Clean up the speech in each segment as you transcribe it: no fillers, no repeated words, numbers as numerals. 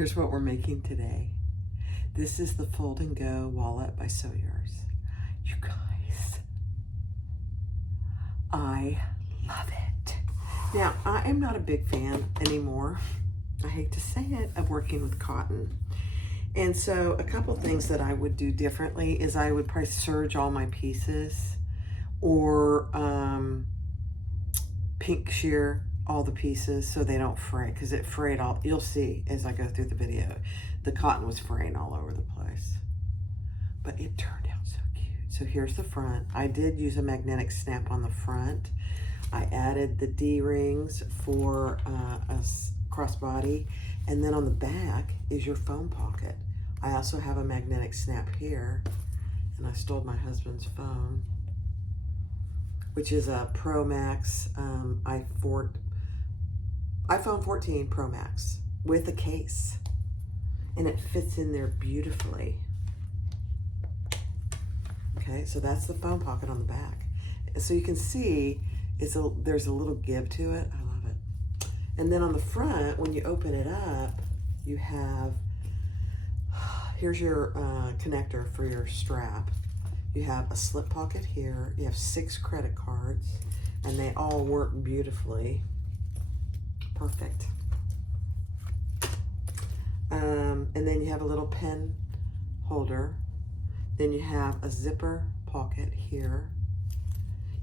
Here's what we're making today. This is the Fold and Go wallet by SewYours. You guys, I love it. Now, I am not a big fan anymore, I hate to say it, of working with cotton. And so a couple things that I would do differently is I would probably serge all my pieces or pink shear all the pieces so they don't fray, because it frayed all, you'll see as I go through the video, the cotton was fraying all over the place. But it turned out so cute. So here's the front. I did use a magnetic snap on the front. I added the D-rings for a crossbody, and then on the back is your phone pocket. I also have a magnetic snap here, and I stole my husband's phone, which is a Pro Max iPhone 14 Pro Max with a case, and it fits in there beautifully. Okay, so that's the phone pocket on the back. So you can see there's a little give to it. I love it. And then on the front, when you open it up, you have, here's your connector for your strap. You have a slip pocket here. You have 6 credit cards, and they all work beautifully. Perfect. And then you have a little pen holder. Then you have a zipper pocket here.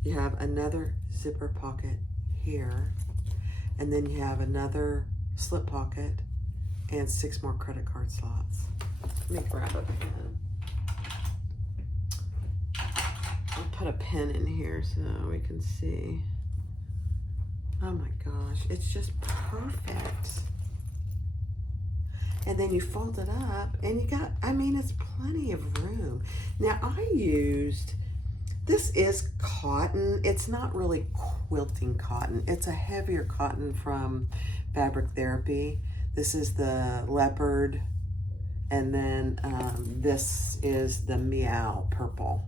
You have another zipper pocket here. And then you have another slip pocket and 6 more credit card slots. Let me grab a pen. I'll put a pen in here so we can see. Oh my gosh, it's just perfect. And then you fold it up and you got, I mean, it's plenty of room. Now I used, this is cotton. It's not really quilting cotton. It's a heavier cotton from Fabric Therapy. This is the leopard, and then this is the meow purple.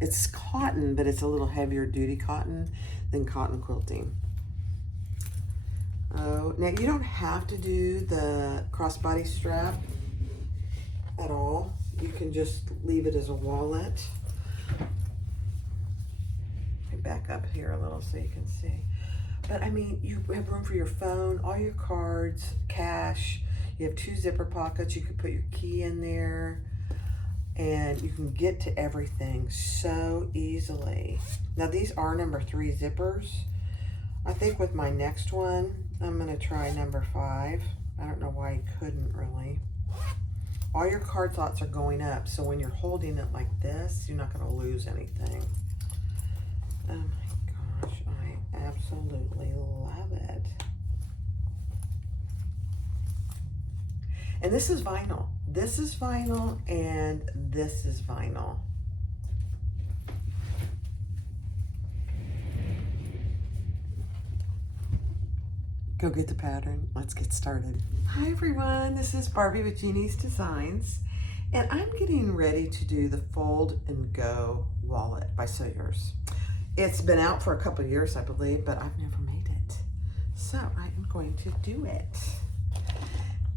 It's cotton, but it's a little heavier duty cotton than cotton quilting. Oh, now you don't have to do the crossbody strap at all. You can just leave it as a wallet. I back up here a little so you can see. But I mean, you have room for your phone, all your cards, cash. You have 2 zipper pockets. You can put your key in there, and you can get to everything so easily. Now these are number 3 zippers. I think with my next one, I'm gonna try number 5. I don't know why you couldn't really. All your card slots are going up, so when you're holding it like this, you're not gonna lose anything. Oh my gosh, I absolutely love it. And this is vinyl. This is vinyl, and this is vinyl. Go get the pattern. Let's get started. Hi everyone, this is Barbie with Jeannie's Designs, and I'm getting ready to do the Fold and Go wallet by SewYours. It's been out for a couple of years, I believe, but I've never made it. So I am going to do it.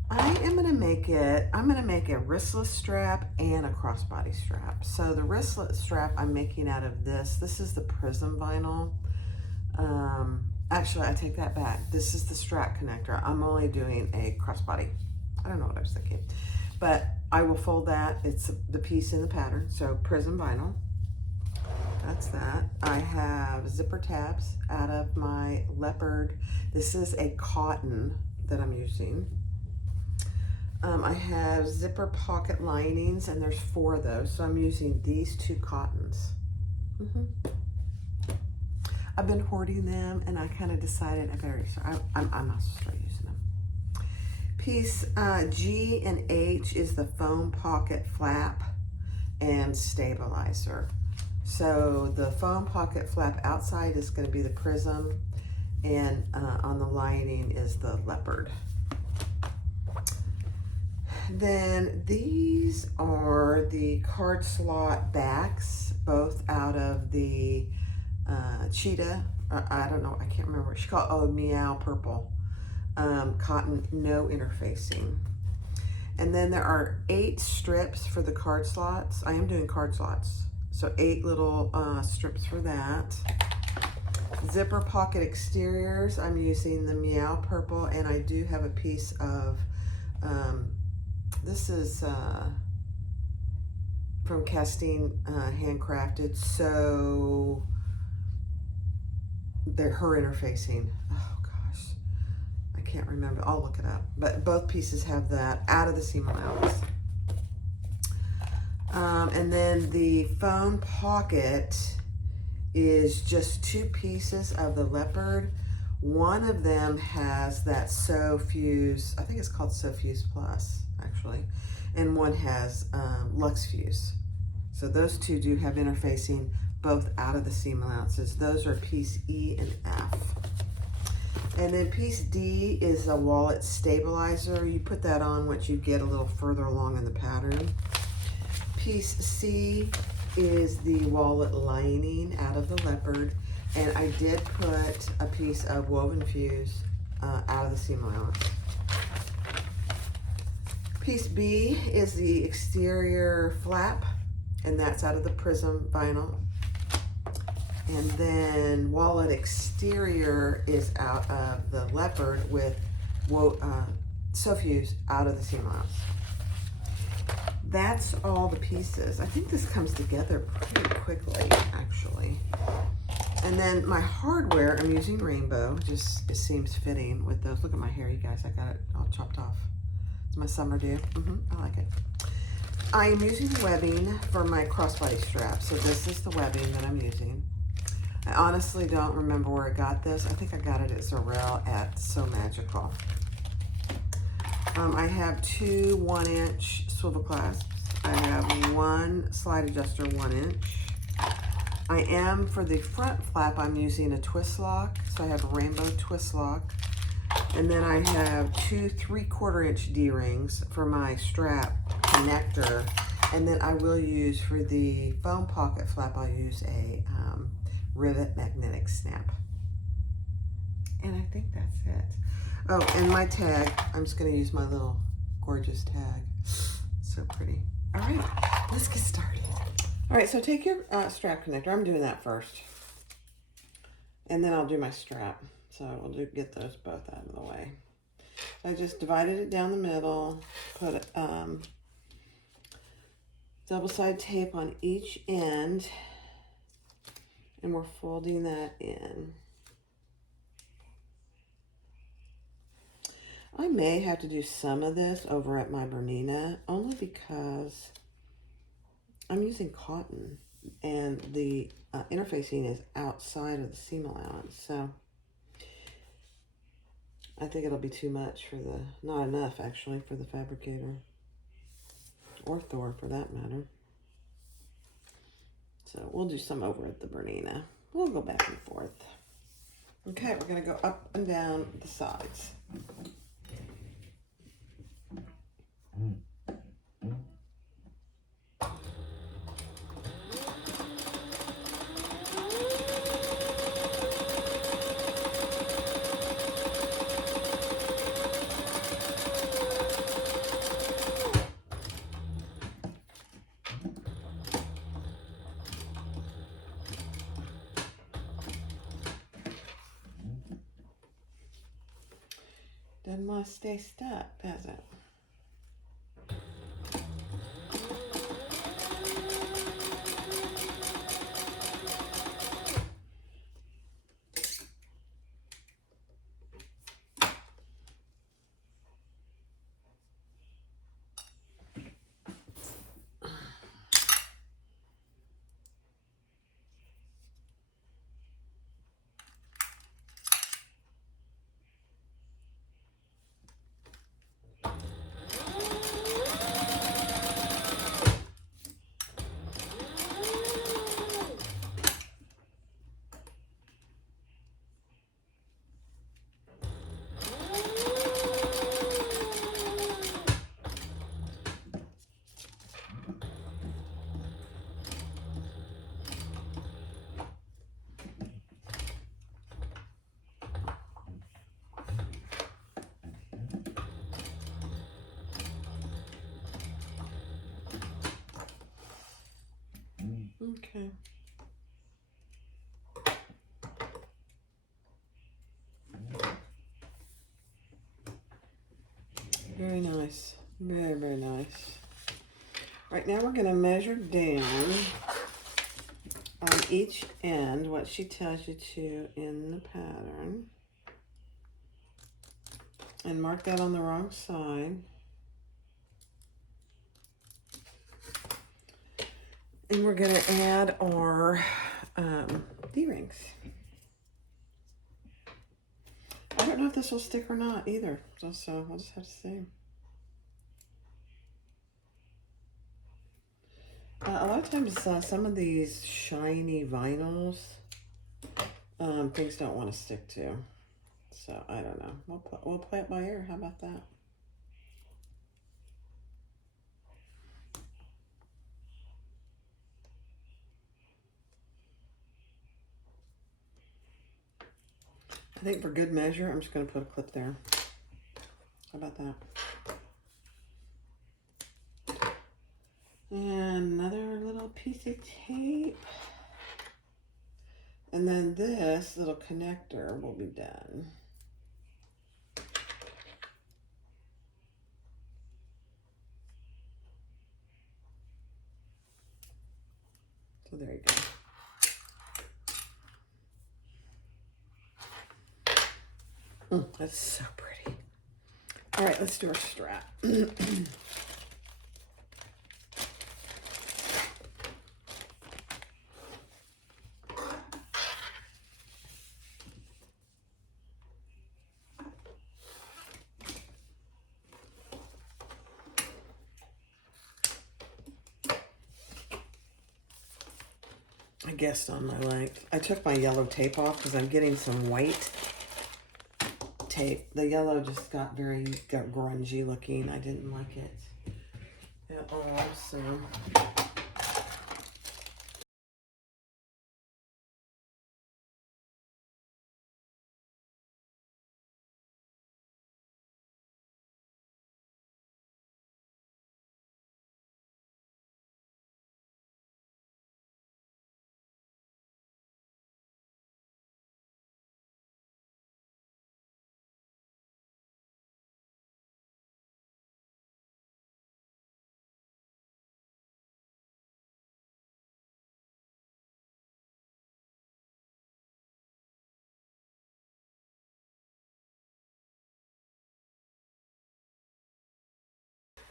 I'm gonna make a wristless strap and a crossbody strap. So the wristlet strap I'm making out of this. This is the Prism vinyl. Actually, I take that back. This is the strap connector. I'm only doing a crossbody. I don't know what I was thinking. But I will fold that. It's the piece in the pattern. So Prism vinyl. That's that. I have zipper tabs out of my leopard. This is a cotton that I'm using. I have zipper pocket linings, and there's 4 of those. So I'm using these 2 cottons. I've been hoarding them, and I kind of decided I better start. I must start using them. Piece G and H is the foam pocket flap and stabilizer. So the foam pocket flap outside is going to be the Prism, and on the lining is the leopard. Then these are the card slot backs, both out of the cheetah, I don't know, I can't remember what she called, oh, meow purple, cotton, no interfacing. And then there are 8 strips for the card slots. I am doing card slots. So 8 little strips for that. Zipper pocket exteriors. I'm using the Meow Purple, and I do have a piece of, this is from Castine Handcrafted. So they're her interfacing. Oh gosh, I can't remember. I'll look it up. But both pieces have that out of the seam allowance. And then the phone pocket is just 2 pieces of the leopard. One of them has that SewFuse, I think it's called SewFuse Plus, actually. And one has Lux Fuse. So those 2 do have interfacing, both out of the seam allowances. Those are piece E and F. And then piece D is a wallet stabilizer. You put that on once you get a little further along in the pattern. Piece C is the wallet lining out of the leopard, and I did put a piece of woven fuse out of the seam allowance. Piece B is the exterior flap, and that's out of the Prism vinyl. And then wallet exterior is out of the leopard with SewFuse out of the seam allowance. That's all the pieces. I think this comes together pretty quickly, actually. And then my hardware, I'm using rainbow. Just, it seems fitting with those. Look at my hair, you guys. I got it all chopped off. It's my summer do. I like it. I am using webbing for my crossbody strap. So this is the webbing that I'm using. I honestly don't remember where I got this. I think I got it at Zorel at So Magical. I have 2 1-inch swivel clasps. I have 1 slide adjuster 1-inch. I am, for the front flap, I'm using a twist lock. So I have a rainbow twist lock. And then I have 2 3/4-inch D-rings for my strap connector. And then I will use, for the foam pocket flap, I'll use a rivet magnetic snap. And I think that's it. Oh, and my tag, I'm just gonna use my little gorgeous tag. So pretty. All right, let's get started. All right, so take your strap connector. I'm doing that first. And then I'll do my strap. So we'll get those both out of the way. I just divided it down the middle, put double-sided tape on each end, and we're folding that in. I may have to do some of this over at my Bernina, only because I'm using cotton and the interfacing is outside of the seam allowance. So I think it'll be too much for the, not enough actually, for the fabricator, or Thor for that matter. So we'll do some over at the Bernina. We'll go back and forth. Okay, we're gonna go up and down the sides. Doesn't want to stay stuck, does it? Okay. Very nice. Very, very nice. All right, now we're going to measure down on each end what she tells you to in the pattern. And mark that on the wrong side. And we're going to add our D-rings. I don't know if this will stick or not either, so I'll just have to see. A lot of times some of these shiny vinyls, things don't want to stick to. So I don't know. We'll play it by ear. How about that? I think for good measure, I'm just going to put a clip there. How about that? And another little piece of tape. And then this little connector will be done. So there you go. That's so pretty. All right, let's do our strap. I guessed on my length. I took my yellow tape off because I'm getting some white tape. The yellow just got very grungy looking. I didn't like it at all, so.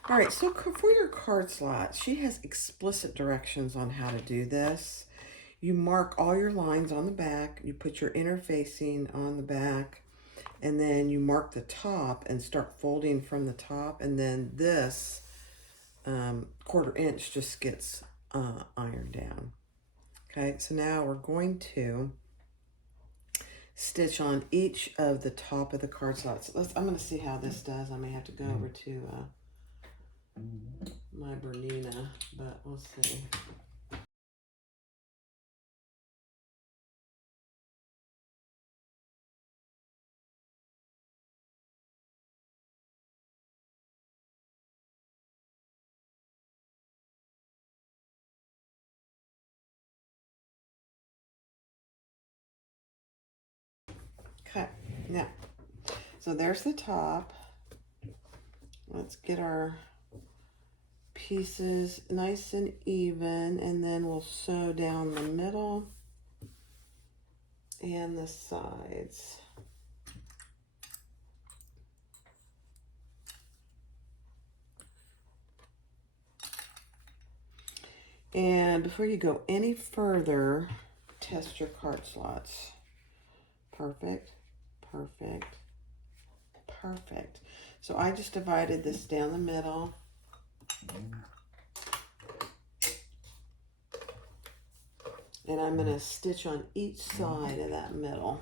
All right, so for your card slot, she has explicit directions on how to do this. You mark all your lines on the back, you put your interfacing on the back, and then you mark the top and start folding from the top, and then this 1/4 inch just gets ironed down. Okay, so now we're going to stitch on each of the top of the card slots. I'm going to see how this does. I may have to go over to my Bernina, but we'll see. Okay, now, so there's the top. Let's get our pieces nice and even, and then we'll sew down the middle and the sides. And before you go any further, test your card slots. Perfect, perfect, perfect. So I just divided this down the middle. And I'm going to stitch on each side of that middle.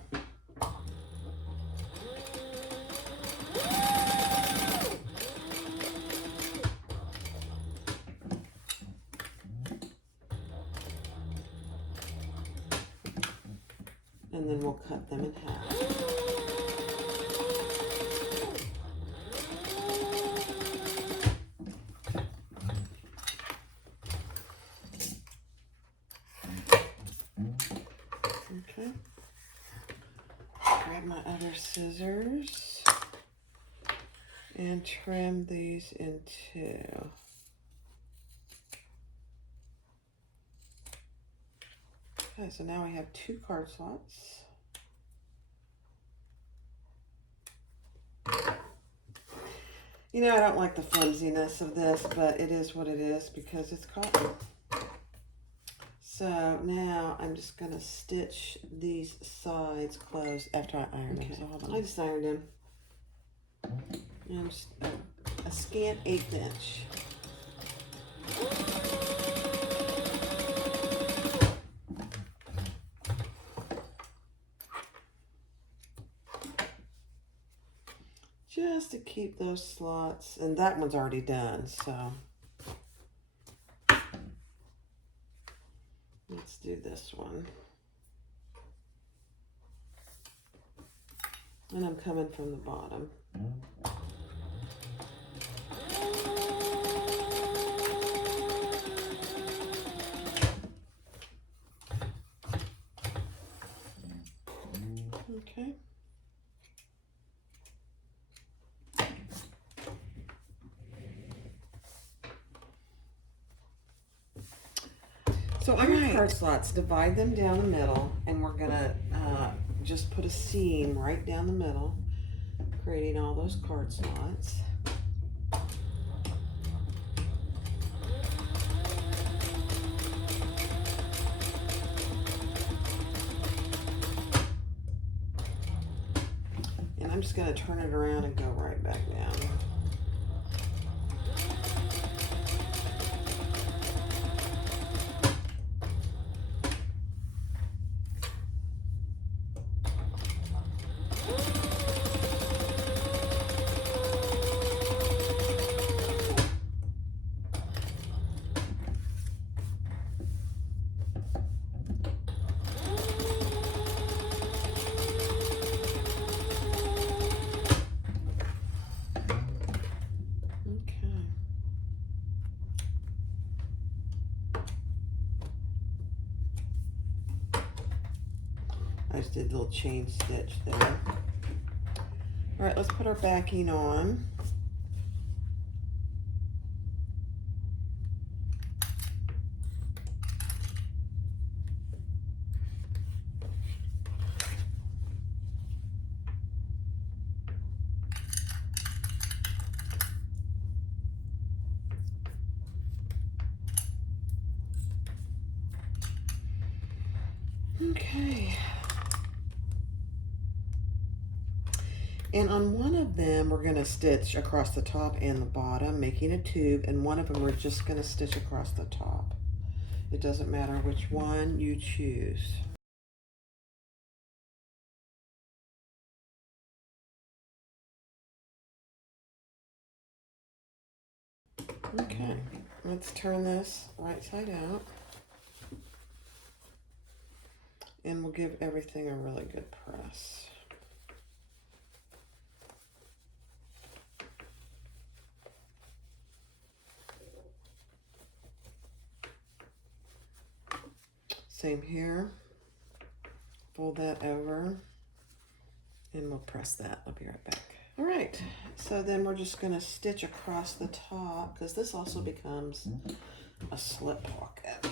And then we'll cut them in half. Okay. Grab my other scissors and trim these in two. Okay, so now we have 2 card slots. You know, I don't like the flimsiness of this, but it is what it is because it's cotton. So now I'm just going to stitch these sides closed after I iron them. So hold on. I just ironed them. And just a scant 1/8 inch. Just to keep those slots, and that one's already done, so let's do this one. And I'm coming from the bottom. Okay. So on your card slots, divide them down the middle, and we're gonna just put a seam right down the middle, creating all those card slots. And I'm just gonna turn it around and go right back down. I just did a little chain stitch there. All right, let's put our backing on. Okay. And on one of them, we're going to stitch across the top and the bottom, making a tube, and one of them we're just going to stitch across the top. It doesn't matter which one you choose. Okay, let's turn this right side out. And we'll give everything a really good press. Same here. Fold that over and we'll press that. I'll be right back. All right, so then we're just gonna stitch across the top because this also becomes a slip pocket.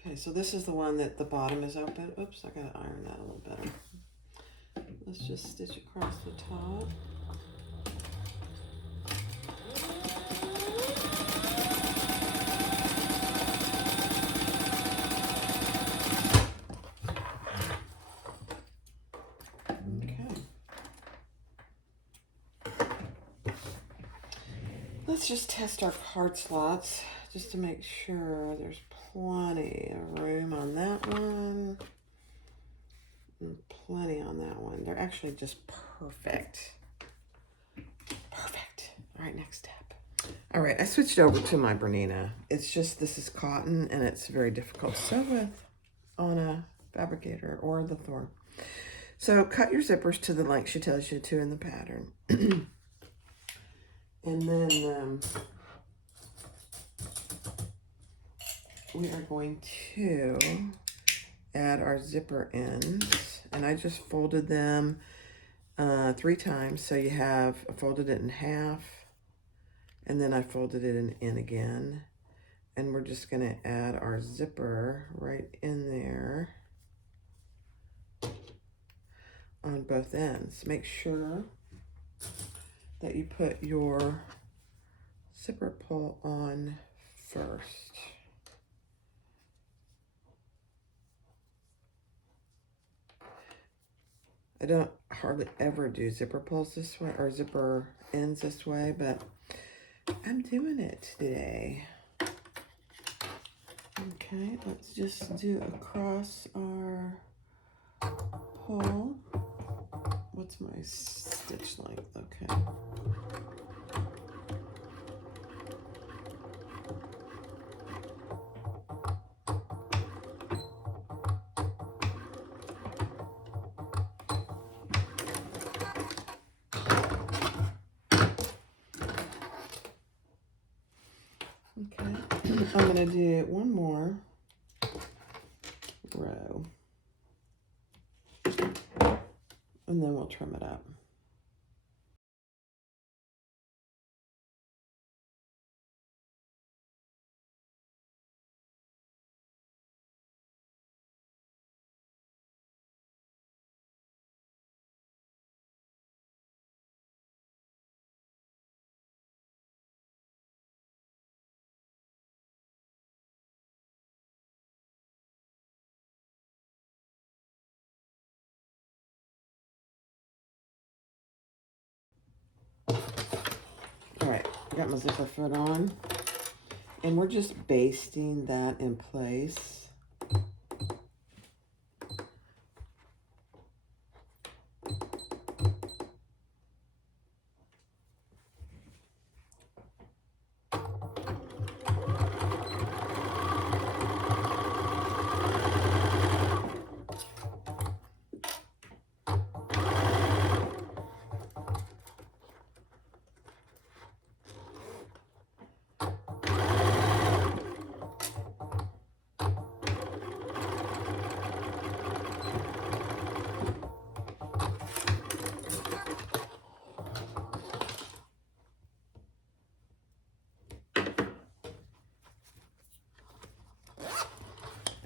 Okay, so this is the one that the bottom is open. Oops, I gotta iron that a little better. Let's just stitch across the top. Okay. Let's just test our card slots just to make sure there's plenty of room on that one and plenty on that one. They're actually just perfect. All right, next step. All right, I switched over to my Bernina. It's just, this is cotton and it's very difficult to sew with on a fabricator or the Thorn. So cut your zippers to the length she tells you to in the pattern. And then we are going to add our zipper ends. And I just folded them 3 times. So you have folded it in half. And then I folded it in again. And we're just going to add our zipper right in there on both ends. Make sure that you put your zipper pull on first. I don't hardly ever do zipper pulls this way or zipper ends this way, but I'm doing it today. Okay, let's just do across our pull. What's my stitch length? Okay. Okay, I'm gonna do one more row, and then we'll trim it up. All right, got my zipper foot on, and we're just basting that in place.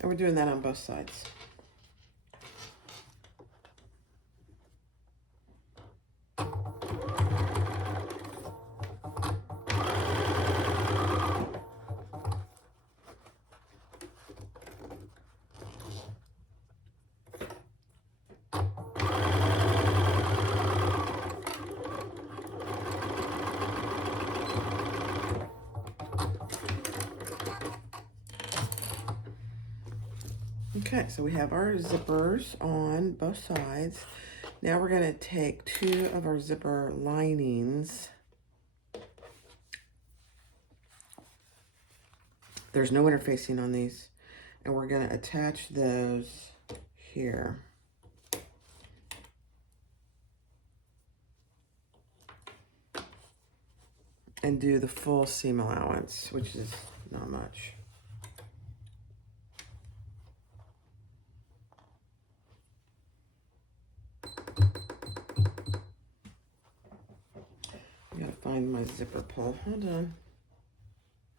And we're doing that on both sides. Okay, so we have our zippers on both sides. Now we're going to take 2 of our zipper linings. There's no interfacing on these. And we're going to attach those here. And do the full seam allowance, which is not much. I gotta find my zipper pull. Hold on.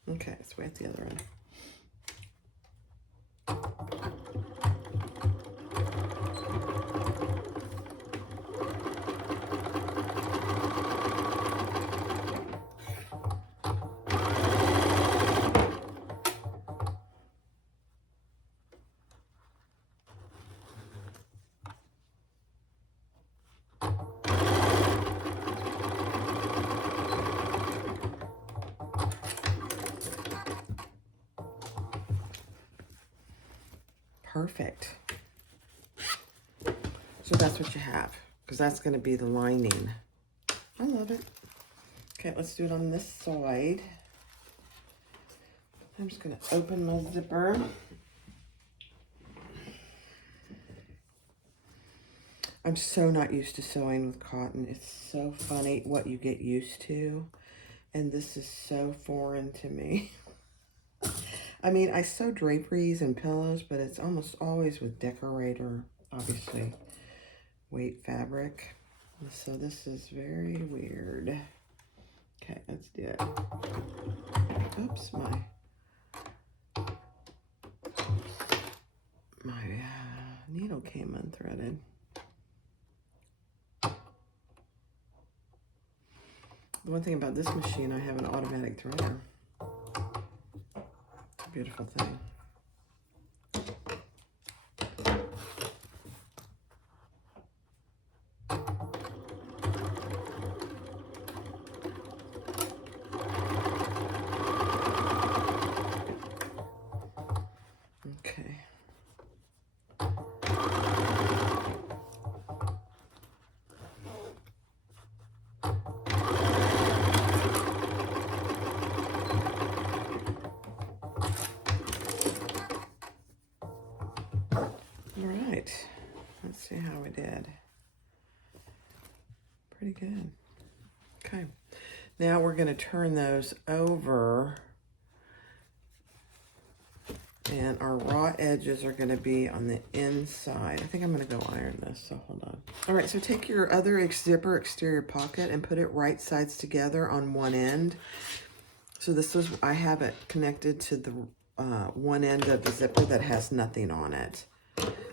Okay, it's way at the other end. Perfect. So that's what you have, because that's going to be the lining. I love it. Okay, let's do it on this side. I'm just going to open my zipper. I'm so not used to sewing with cotton. It's so funny what you get used to. And this is so foreign to me. I mean, I sew draperies and pillows, but it's almost always with decorator, obviously, weight fabric. So this is very weird. Okay, let's do it. Oops, my needle came unthreaded. The one thing about this machine, I have an automatic threader. It's a beautiful thing. Okay. All right, let's see how we did. Pretty good. Okay, now we're going to turn those over, and our raw edges are going to be on the inside. I think I'm going to go iron this, so hold on. All right, so take your other zipper exterior pocket and put it right sides together on one end. So this is, I have it connected to the one end of the zipper that has nothing on it.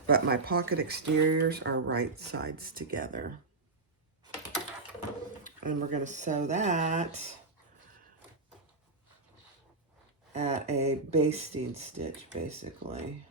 But my pocket exteriors are right sides together. And we're going to sew that at a basting stitch, basically.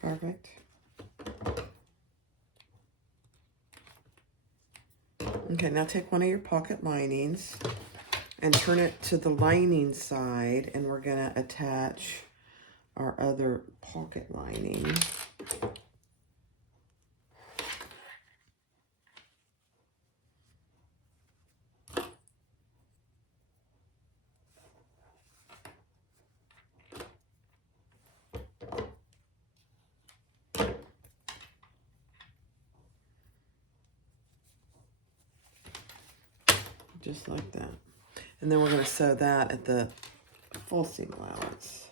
Perfect. Okay, now take one of your pocket linings and turn it to the lining side, and we're going to attach our other pocket lining. Just like that. And then we're going to sew that at the full seam allowance.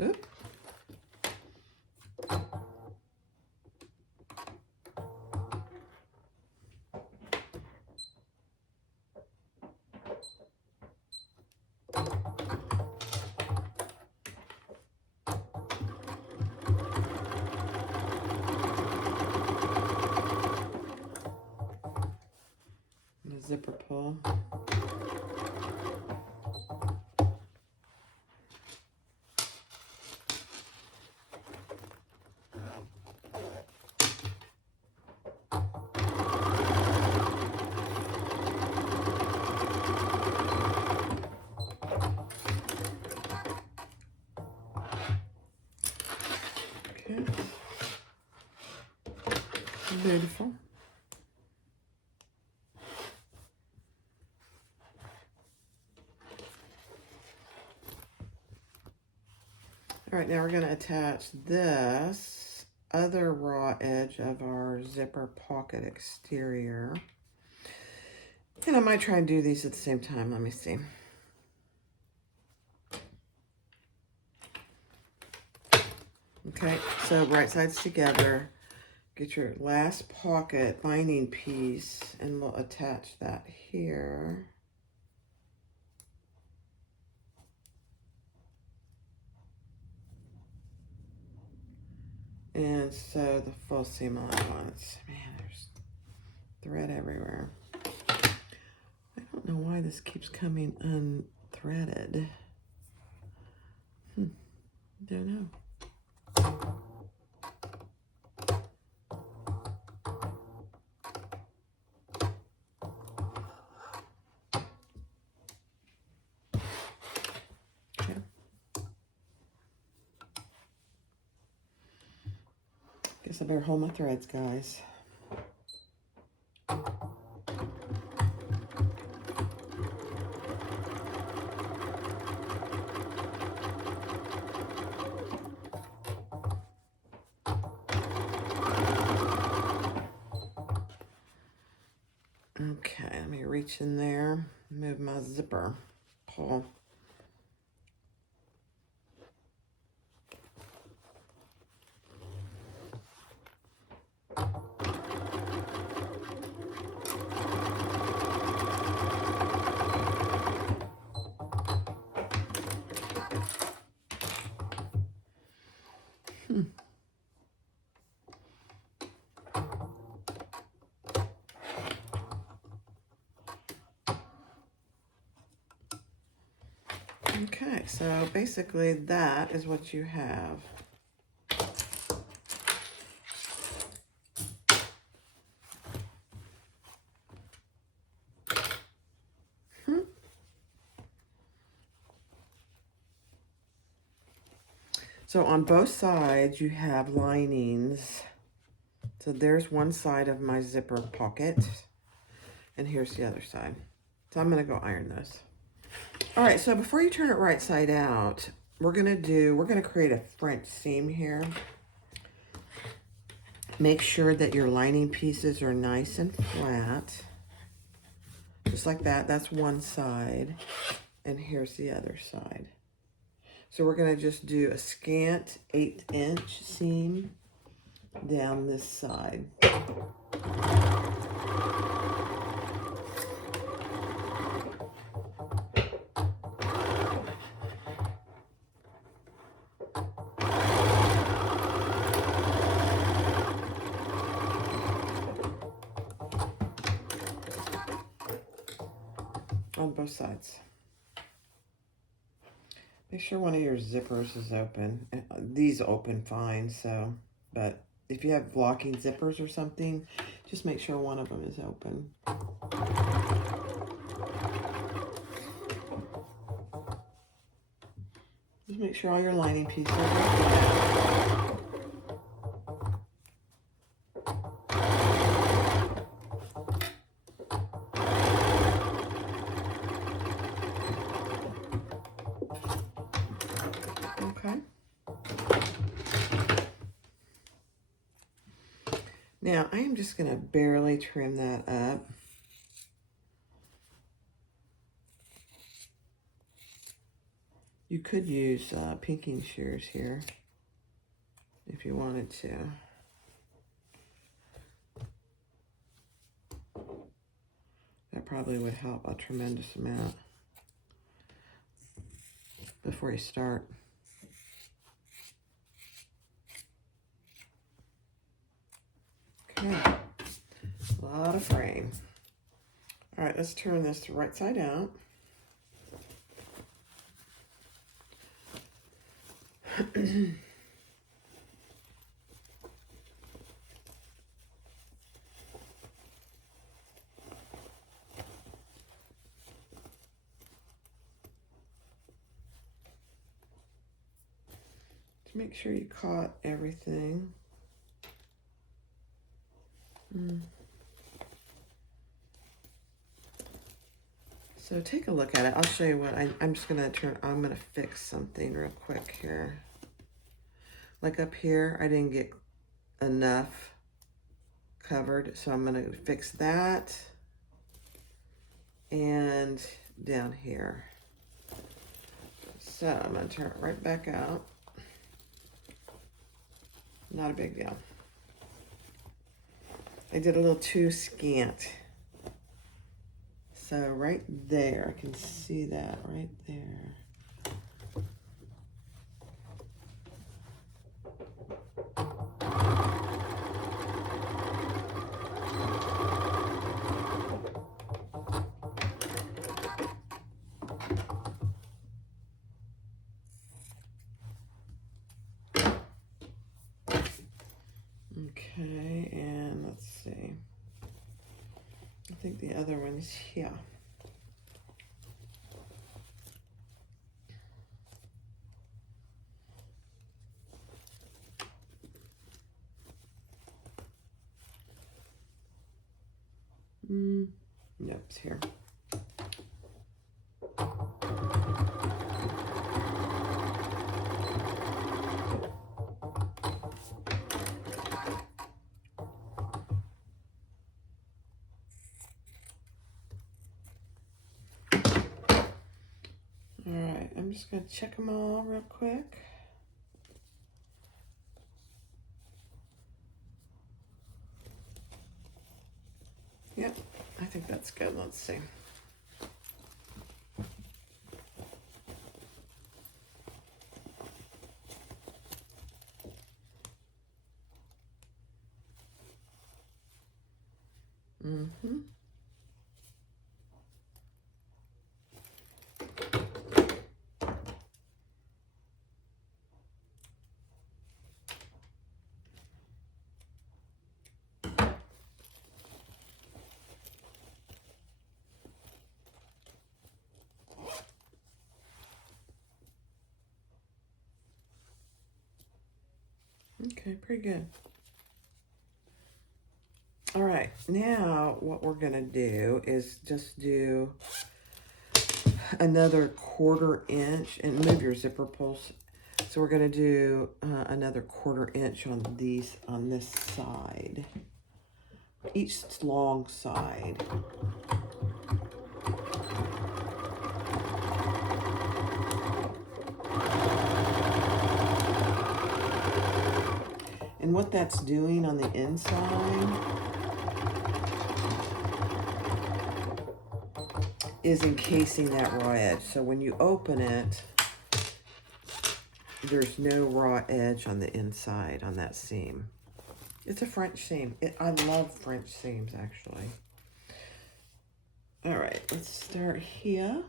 Oop. And a zipper pull. Okay. Beautiful. All right, now we're going to attach this other raw edge of our zipper pocket exterior. And I might try and do these at the same time. Let me see. Okay, so right sides together. get your last pocket lining piece and we'll attach that here. And sew the full seam allowance. Man, there's thread everywhere. I don't know why this keeps coming unthreaded. Don't know. Okay. Guess I better hold my threads, guys. Okay, let me reach in there, move my zipper pull. Okay, so basically that is what you have. So on both sides you have linings. So there's one side of my zipper pocket, and here's the other side. So I'm gonna go iron those. All right, so before you turn it right side out, we're gonna create a French seam here. Make sure that your lining pieces are nice and flat. Just like that, that's one side. And here's the other side. So we're gonna just do a scant 1/8" seam down this side. On both sides. Make sure one of your zippers is open. These open fine, so, but if you have locking zippers or something, just make sure one of them is open. Just make sure all your lining pieces are open. Now, I am just going to barely trim that up. You could use pinking shears here if you wanted to. That probably would help a tremendous amount before you start. Okay, a lot of frame. All right, let's turn this to right side out. To make sure you caught everything. So take a look at it. I'll show you what I'm just gonna I'm gonna fix something real quick here. Like up here, I didn't get enough covered, so I'm gonna fix that. And down here. So I'm gonna turn it right back out. Not a big deal. I did a little too scant. So right there, I can see that right there. Okay, and let's see. I think the other one's here. Nope, it's here. All right, I'm just gonna check them all real quick. Yep, I think that's good. Let's see. Okay, pretty good. All right, now what we're gonna do is just do another 1/4 inch and move your zipper pulls. So we're gonna do another 1/4 inch on these, on this side, each long side. And what that's doing on the inside is encasing that raw edge. So when you open it, there's no raw edge on the inside on that seam. It's a French seam. I love French seams, actually. All right, let's start here.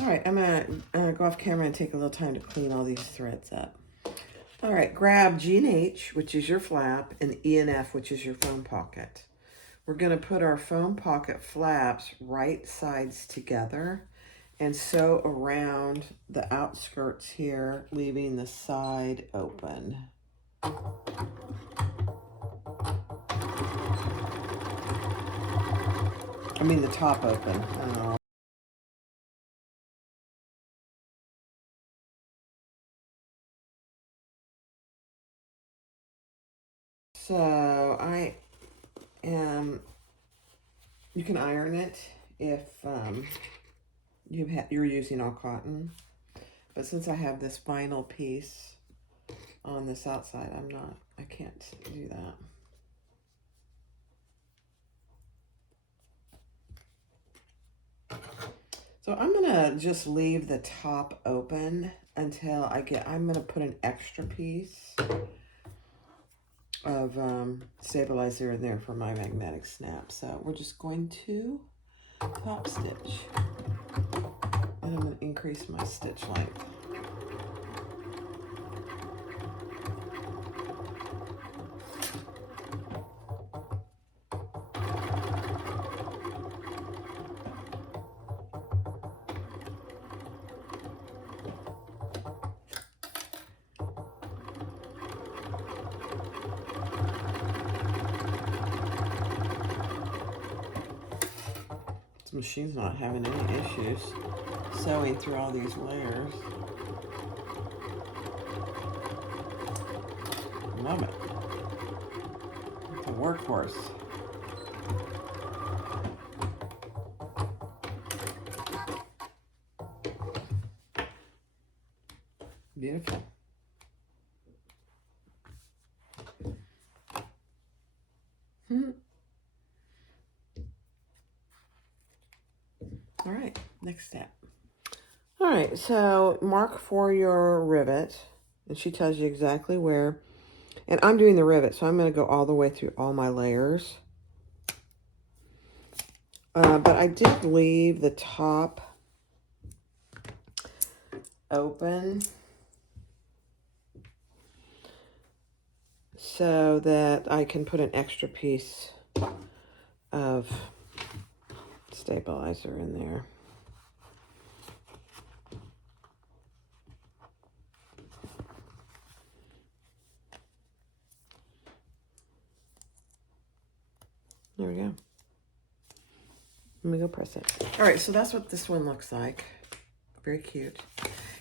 All right, I'm gonna go off camera and take a little time to clean all these threads up. All right, grab G and H, which is your flap, and E and F, which is your foam pocket. We're gonna put our foam pocket flaps right sides together and sew around the outskirts here, leaving the side open. I mean the top open. So you can iron it if you're using all cotton, but since I have this vinyl piece on this outside, I can't do that. So I'm gonna just leave the top open until I'm gonna put an extra piece of stabilizer in there for my magnetic snap. So we're just going to top stitch, and I'm gonna increase my stitch length. This machine's not having any issues sewing through all these layers. Love it. workhorse. Beautiful. All right, next step. All right, so mark for your rivet, and she tells you exactly where. And I'm doing the rivet, so I'm going to go all the way through all my layers. But I did leave the top open so that I can put an extra piece of stabilizer in there. There we go. Let me go press it. All right, so that's what this one looks like. Very cute.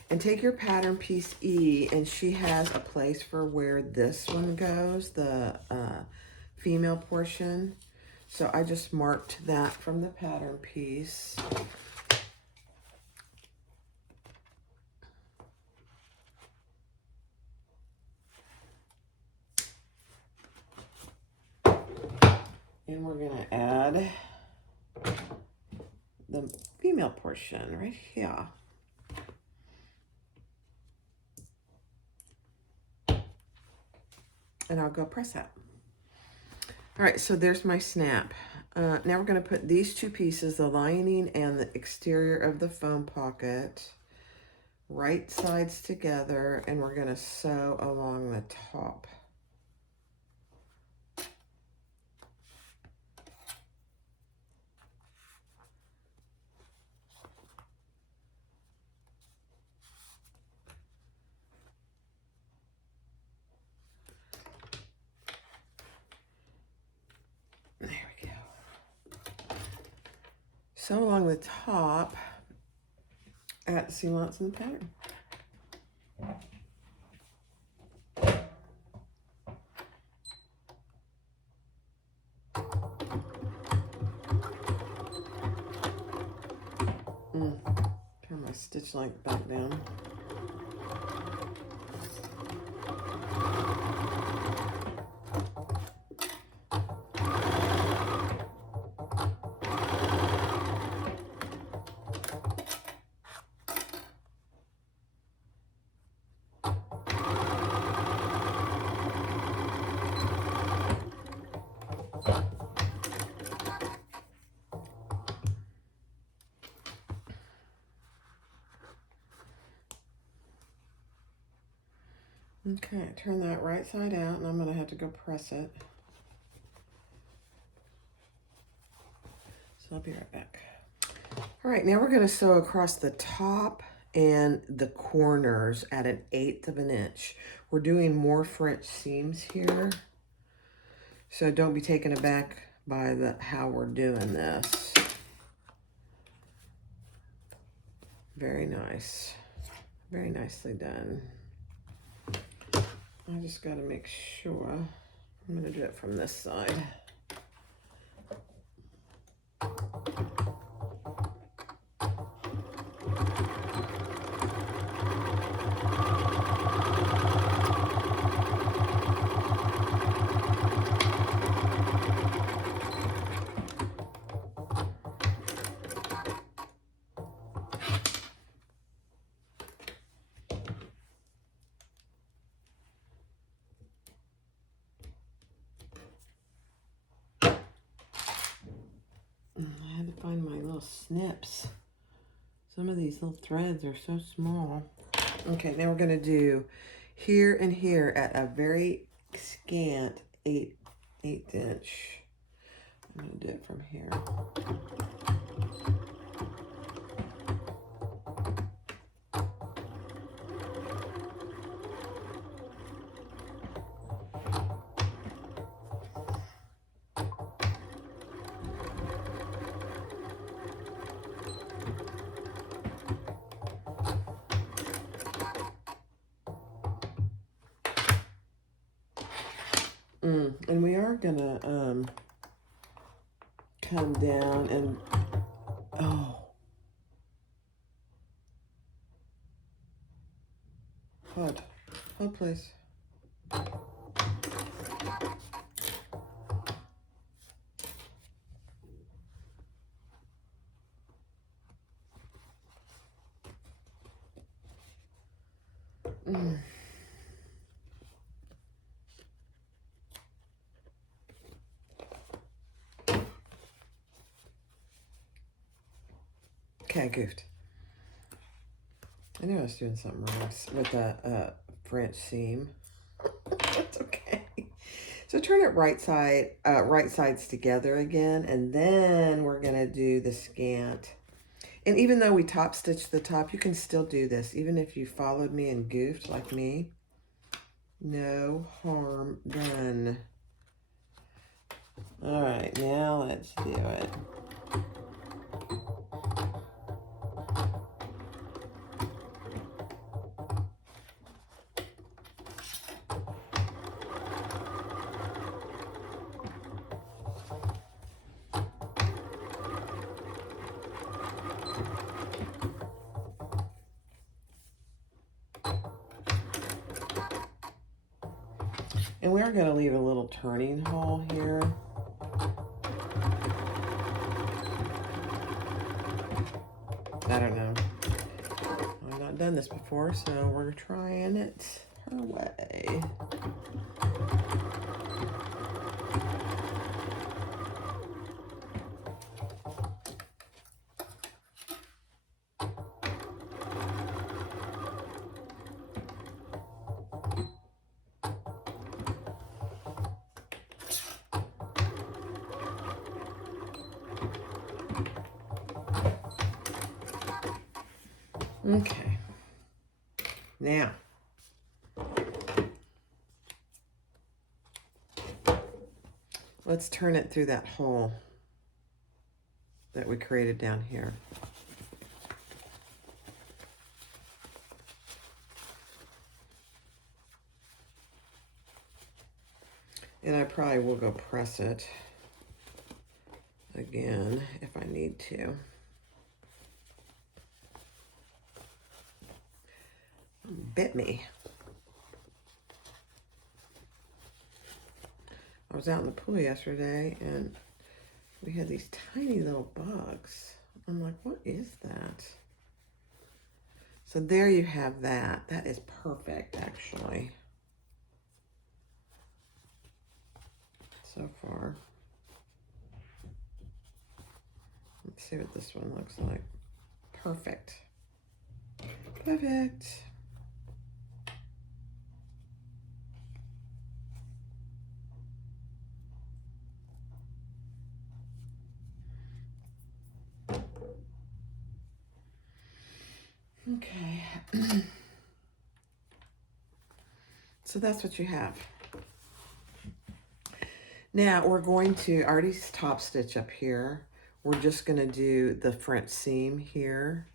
And take your pattern piece E, and she has a place for where this one goes, the female portion. So I just marked that from the pattern piece. And we're gonna add the female portion right here. And I'll go press that. All right, so there's my snap. Now we're gonna put these two pieces, the lining and the exterior of the foam pocket, right sides together, and we're gonna sew along the top. There we go. Sew along the top at the seam allowance in the pattern. Turn my stitch length back down. Okay, turn that right side out, and I'm going to have to go press it. So I'll be right back. All right, now we're going to sew across the top and the corners at 1/8 of an inch. We're doing more French seams here, so don't be taken aback by how we're doing this. Very nice. Very nicely done. I just got to make sure. I'm going to do it from this side. I had to find my little snips. Some of these little threads are so small. Okay, now we're going to do here and here at a very scant 1/8 inch. I'm going to do it from here. And we are are gonna come down and hold please. Okay, I goofed. I knew I was doing something wrong with the French seam. That's okay. So turn it right sides together again, and then we're gonna do the scant. And even though we top stitched the top, you can still do this, even if you followed me and goofed like me. No harm done. All right, now let's do it. And we're going to leave a little turning hole here. I don't know. I've not done this before, so we're trying it her way. Okay. Now, let's turn it through that hole that we created down here. And I probably will go press it again if I need to. Bit me. I was out in the pool yesterday and we had these tiny little bugs. I'm like, what is that? So there you have that. That is perfect, actually. So far. Let's see what this one looks like. Perfect. Perfect. Okay. So that's what you have. Now we're going to already top stitch up here. We're just going to do the French seam here,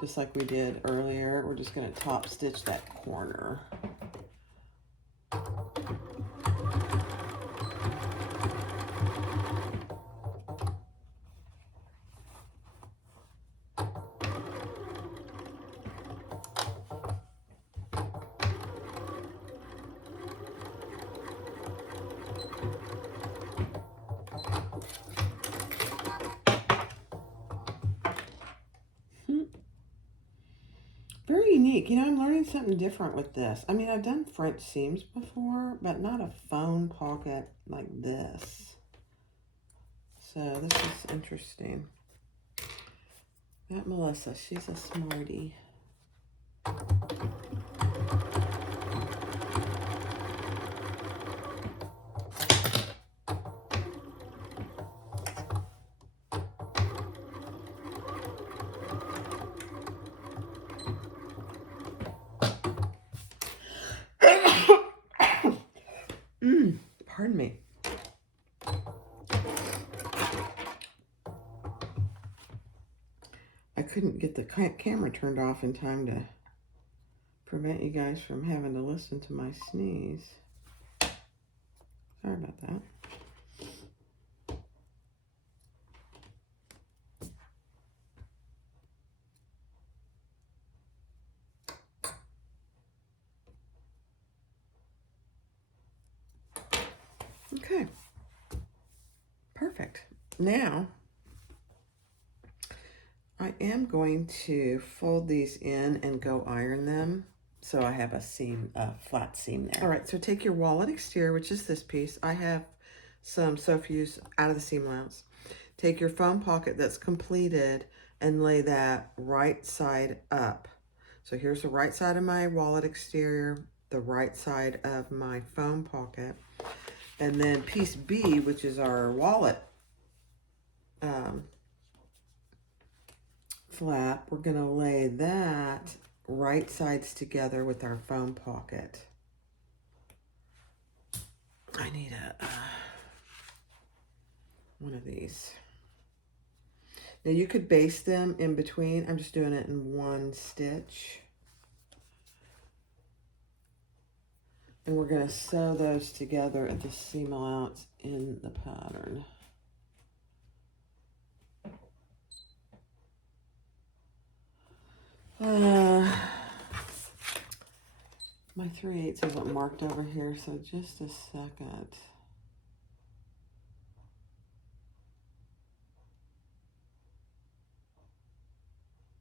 just like we did earlier. We're just going to top stitch that corner. Very unique. You know, I'm learning something different with this. I mean, I've done French seams before, but not a phone pocket like this. So this is interesting. That Melissa, she's a smarty. Pardon me. I couldn't get the camera turned off in time to prevent you guys from having to listen to my sneeze. Sorry Sorry about that. Okay, perfect. Now, I am going to fold these in and go iron them so I have a seam, flat seam there. All right, so take your wallet exterior, which is this piece. I have some SewYours out of the seam allowance. Take your foam pocket that's completed and lay that right side up. So here's the right side of my wallet exterior, the right side of my foam pocket. And then piece B, which is our wallet flap, we're gonna lay that right sides together with our foam pocket. I need one of these. Now you could baste them in between. I'm just doing it in one stitch. And we're gonna sew those together at the seam allowance in the pattern. My 3/8 isn't marked over here, so just a second.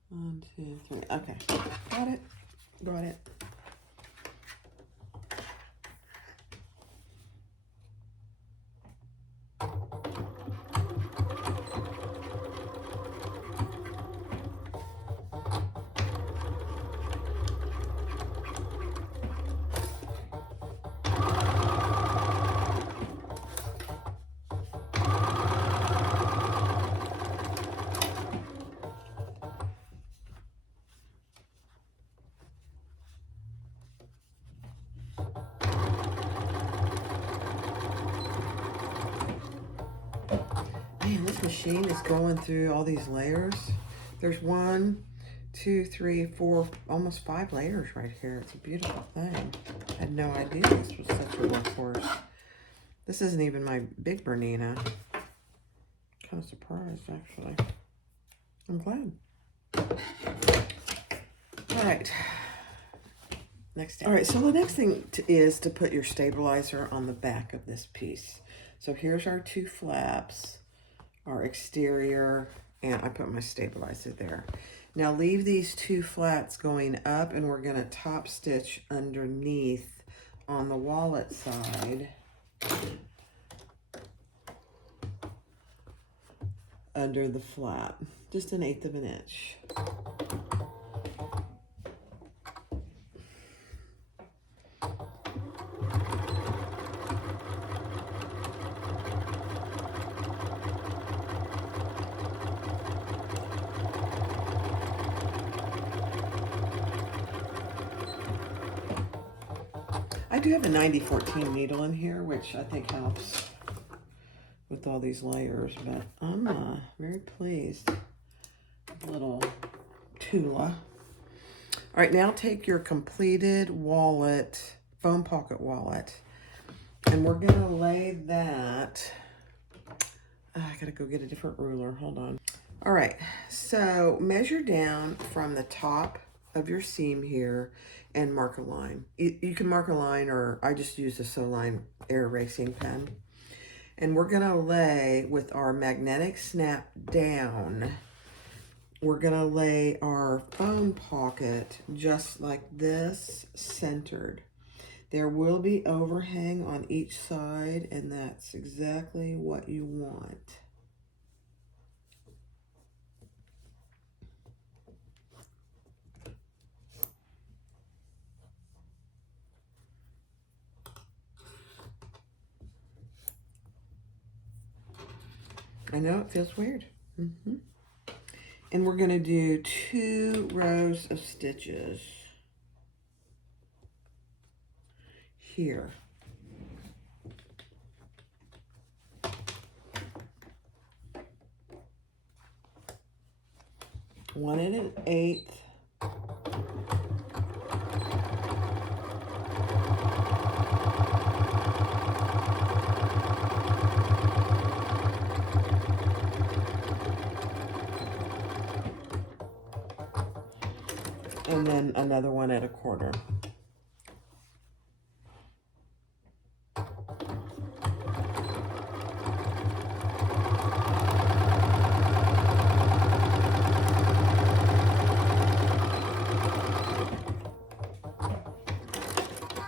One, two, three. Okay, got it. Got it. Man, this machine is going through all these layers. There's 1, 2, 3, 4, almost 5 layers right here. It's a beautiful thing. I had no idea this was such a workhorse. This isn't even my big Bernina. Kind of surprised, actually. I'm glad. All right. Next step. All right, so the next thing is to put your stabilizer on the back of this piece. So here's our 2 flaps, our exterior, and I put my stabilizer there. Now leave these 2 flats going up, and we're gonna top stitch underneath on the wallet side under the flat, just 1/8 of an inch. I do have a 90-14 needle in here, which I think helps with all these layers, but I'm very pleased with little Tula. All right, now take your completed wallet, foam pocket wallet, and we're gonna lay that, I gotta go get a different ruler, hold on. All right, so measure down from the top of your seam here and mark a line. You can mark a line, or I just use a SewLine air erasing pen. And we're gonna lay with our magnetic snap down, we're gonna lay our foam pocket just like this, centered. There will be overhang on each side, and that's exactly what you want. I know it feels weird. And we're gonna do 2 rows of stitches here. One and 1/8. then another one at 1/4.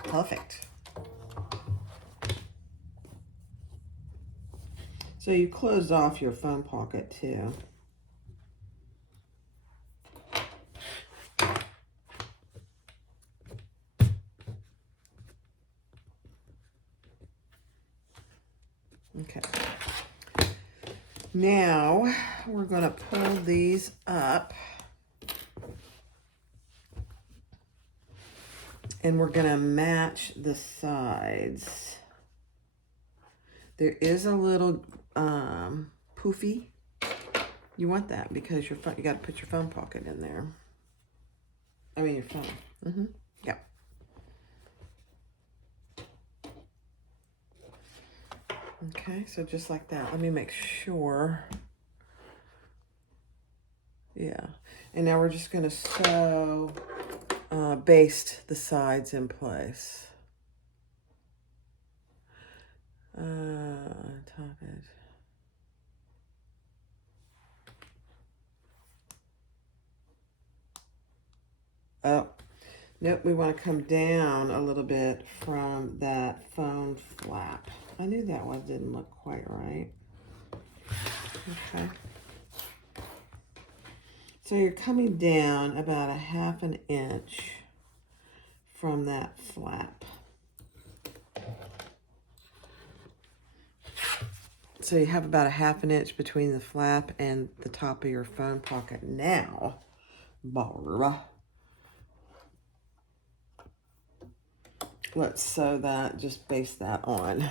Perfect. So you closed off your phone pocket too. Okay. Now we're going to pull these up. And we're going to match the sides. There is a little poofy. You want that because you got to put your phone pocket in there. I mean your phone. Yeah. Okay, so just like that. Let me make sure. Yeah. And now we're just going to sew, baste the sides in place. Top it. Oh, nope, we want to come down a little bit from that phone flap. I knew that one didn't look quite right. Okay. So you're coming down about 1/2 inch from that flap. So you have about 1/2 inch between the flap and the top of your phone pocket. Now, Barbara, let's sew that, just baste that on.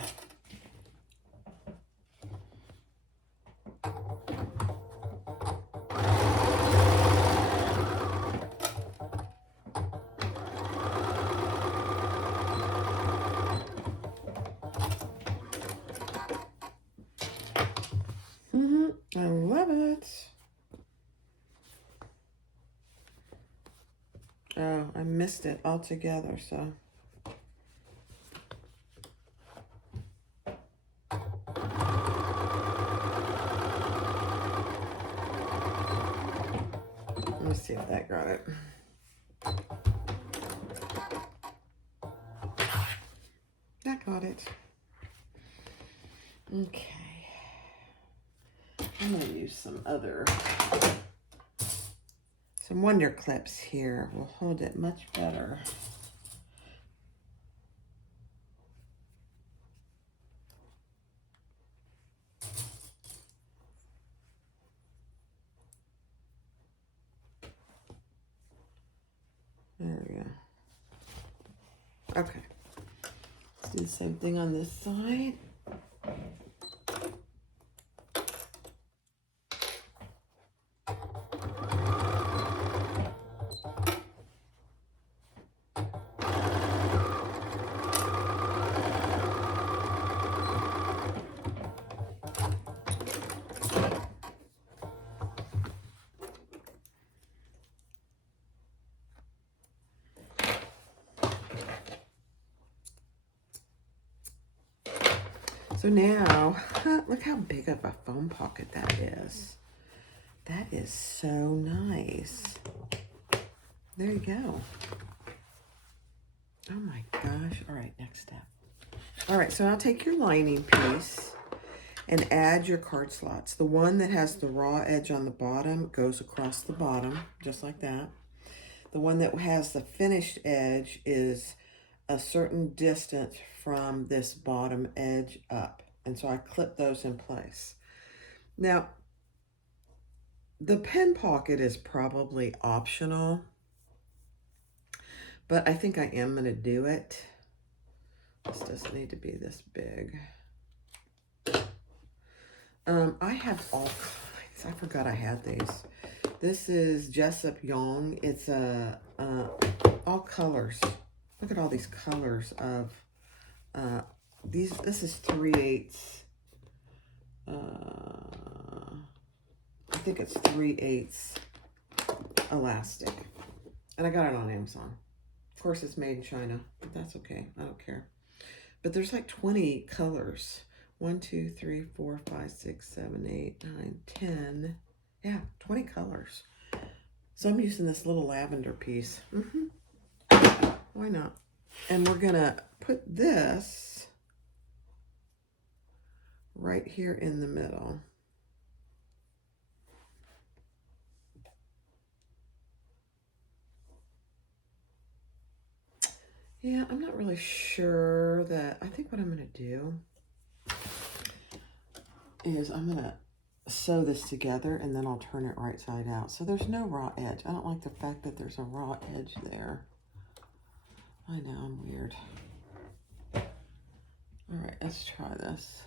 I love it. Oh, I missed it altogether, so. Let me see if that got it. That got it. Okay. I'm going to use some Wonder Clips here. Will hold it much better. There we go. Okay. Let's do the same thing on this side. So now, look how big of a phone pocket that is. That is so nice. There you go. Oh my gosh. All right, next step. All right, so now take your lining piece and add your card slots. The one that has the raw edge on the bottom goes across the bottom, just like that. The one that has the finished edge is a certain distance from this bottom edge up. And so I clip those in place. Now, the pen pocket is probably optional, but I think I am going to do it. This doesn't need to be this big. I have all kinds. I forgot I had these. This is Jessup Young. It's all colors. Look at all these colors of these. This is 3/8. I think it's 3/8 elastic. And I got it on Amazon. Of course, it's made in China, but that's okay. I don't care. But there's like 20 colors. 1, 2, 3, 4, 5, 6, 7, 8, 9, 10. Yeah, 20 colors. So I'm using this little lavender piece. Why not? And we're going to put this right here in the middle. Yeah, I'm not really sure that, I think what I'm going to do is I'm going to sew this together and then I'll turn it right side out. So there's no raw edge. I don't like the fact that there's a raw edge there. I know, I'm weird. All right, let's try this.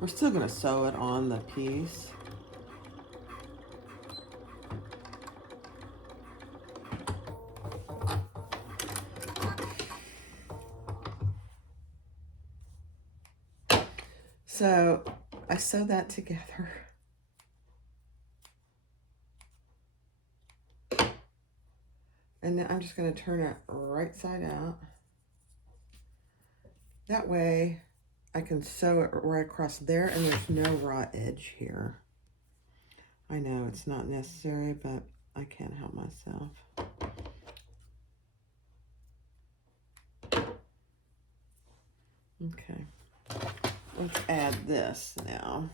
We're still going to sew it on the piece. So I sew that together. And then I'm just going to turn it right side out. That way I can sew it right across there and there's no raw edge here. I know it's not necessary, but I can't help myself. Okay, let's add this now.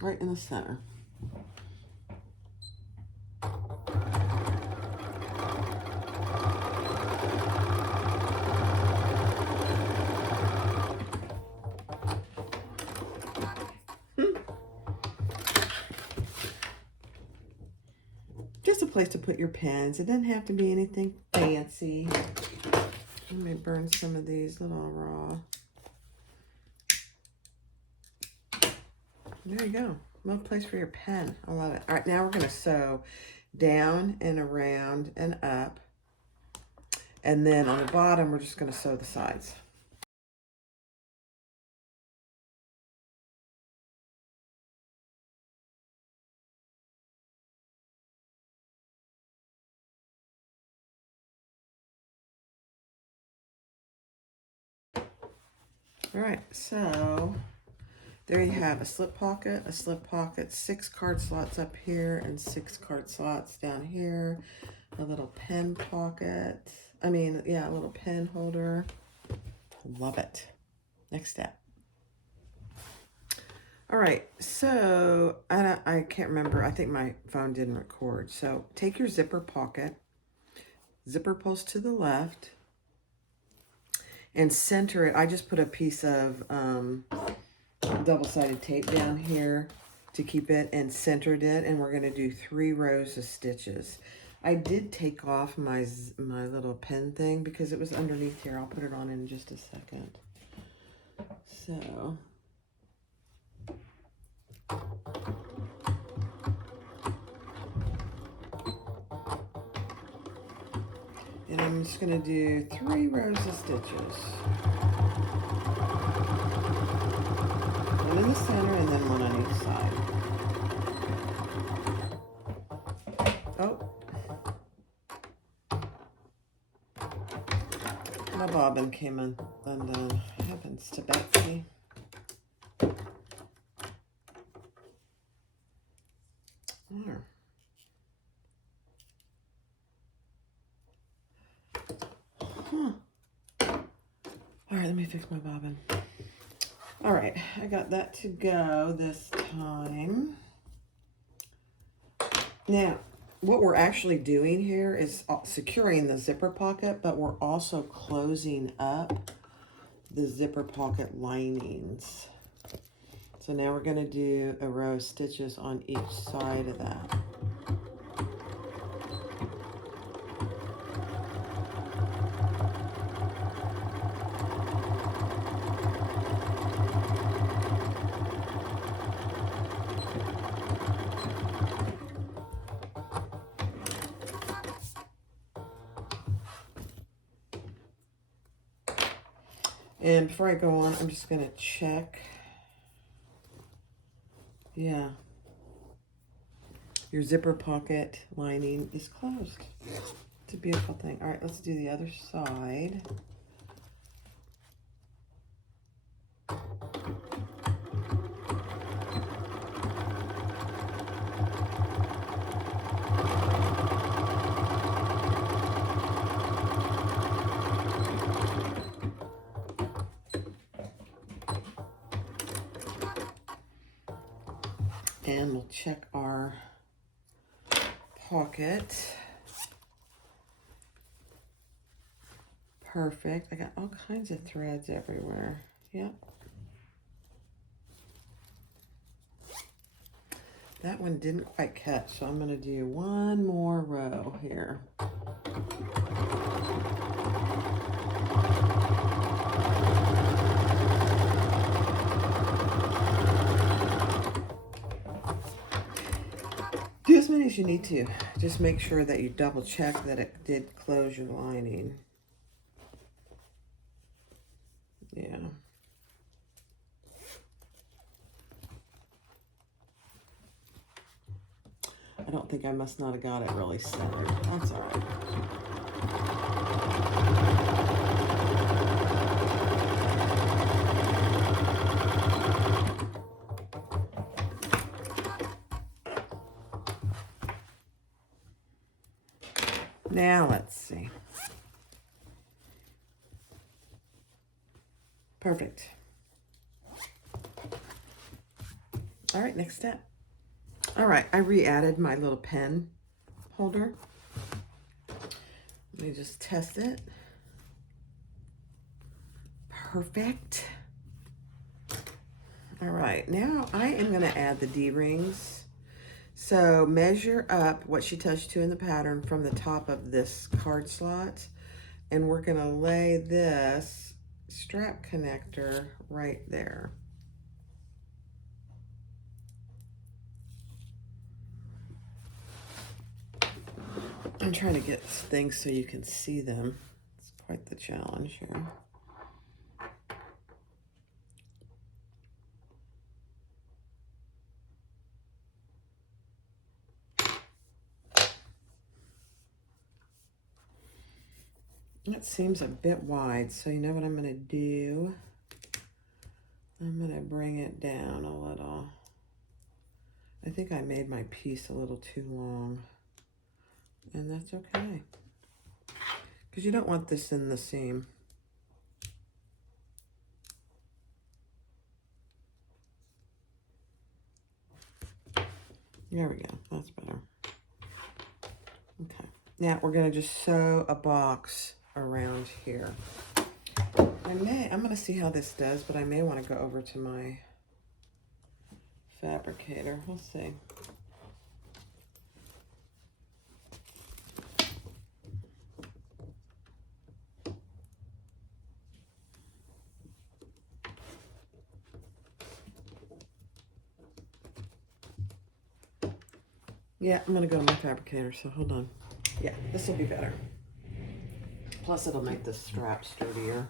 Right in the center. Just a place to put your pens. It doesn't have to be anything fancy. Let me burn some of these little raw. There you go. Little place for your pen. I love it. All right, now we're going to sew down and around and up. And then on the bottom, we're just going to sew the sides. All right, so there you have a slip pocket, 6 card slots up here, and 6 card slots down here. A little pen pocket. A little pen holder. Love it. Next step. All right, so I can't remember. I think my phone didn't record. So take your zipper pocket, zipper pulls to the left, and center it. I just put a piece of double-sided tape down here to keep it and centered it, and we're going to do 3 rows of stitches. I did take off my little pen thing because it was underneath here. I'll put it on in just a second. So and I'm just going to do 3 rows of stitches. One in the center and then one on each side. Oh. My bobbin came undone. Happens to Betsy. There. Huh. All right, let me fix my bobbin. All right, I got that to go this time. Now, what we're actually doing here is securing the zipper pocket, but we're also closing up the zipper pocket linings. So now we're going to do a row of stitches on each side of that. And before I go on, I'm just gonna check. Yeah. Your zipper pocket lining is closed. It's a beautiful thing. All right, let's do the other side. And we'll check our pocket. Perfect. I got all kinds of threads everywhere. Yep. That one didn't quite catch, so I'm going to do one more row here. Do as many as you need to. Just make sure that you double check that it did close your lining. Yeah. I don't think I must not have got it really centered. That's all right. Now let's see. Perfect. All right, next step. All right, I re-added my little pen holder. Let me just test it. Perfect. All right, now I am going to add the D-rings. So measure up what she tells you to in the pattern from the top of this card slot, and we're going to lay this strap connector right there. I'm trying to get things so you can see them. It's quite the challenge here. That seems a bit wide, so you know what I'm going to do? I'm going to bring it down a little. I think I made my piece a little too long, and that's okay, because you don't want this in the seam. There we go. That's better. Okay. Now we're going to just sew a box around here. I'm going to see how this does, but I may want to go over to my fabricator. We'll see. Yeah, I'm going to go to my fabricator, so hold on. Yeah, this will be better. Plus, it'll make the strap sturdier.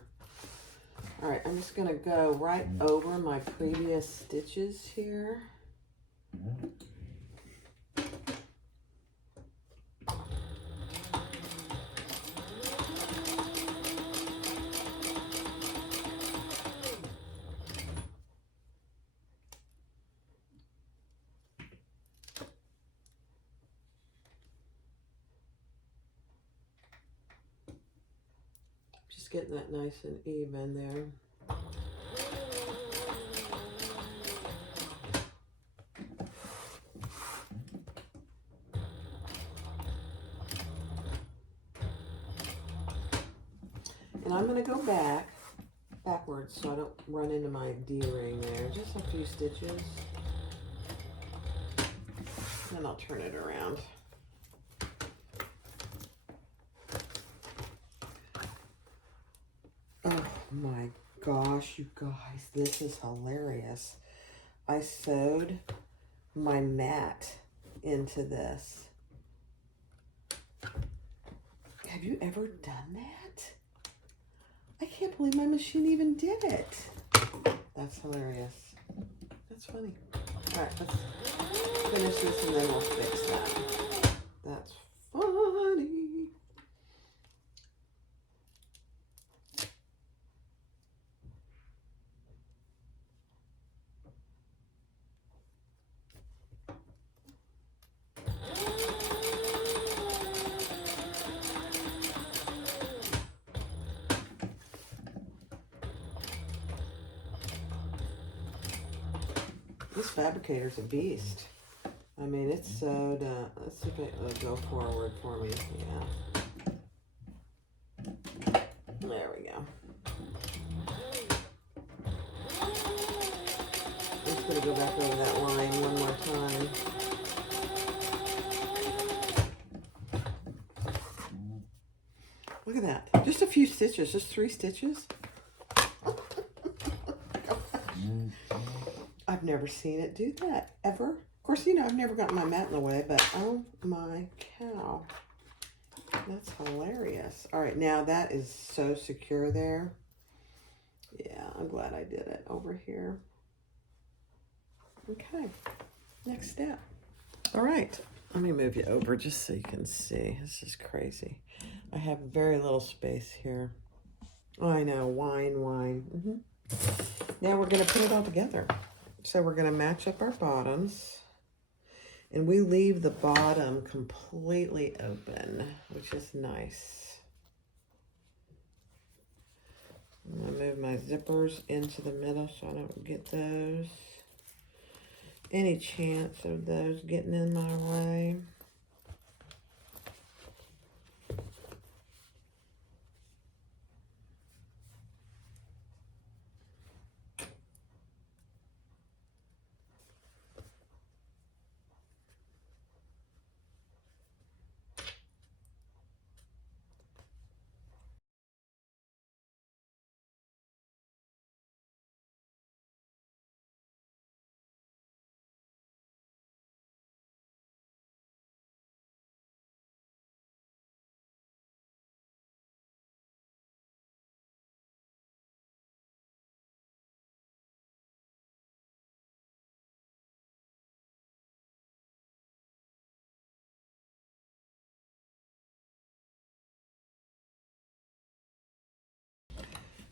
All right, I'm just going to go right over my previous stitches here. Just getting that nice and even there. And I'm going to go backwards so I don't run into my D-ring there. Just a few stitches. Then I'll turn it around. Oh my gosh, you guys, this is hilarious. I sewed my mat into this. Have you ever done that? I can't believe my machine even did it. That's hilarious. That's funny. All right, let's finish this and then we'll fix that. That's funny. This fabricator's a beast. I mean, it's so done. Let's see if it'll go forward for me. Yeah. There we go. I'm just going to go back over that line one more time. Look at that. Just a few stitches. Just 3 stitches. I've never seen it do that, ever. Of course, you know, I've never gotten my mat in the way, but oh my cow. That's hilarious. All right, now that is so secure there. Yeah, I'm glad I did it over here. Okay, next step. All right, let me move you over just so you can see. This is crazy. I have very little space here. Oh, I know, wine. Now we're gonna put it all together. So we're gonna match up our bottoms. And we leave the bottom completely open, which is nice. I'm gonna move my zippers into the middle so I don't get those. Any chance of those getting in my way.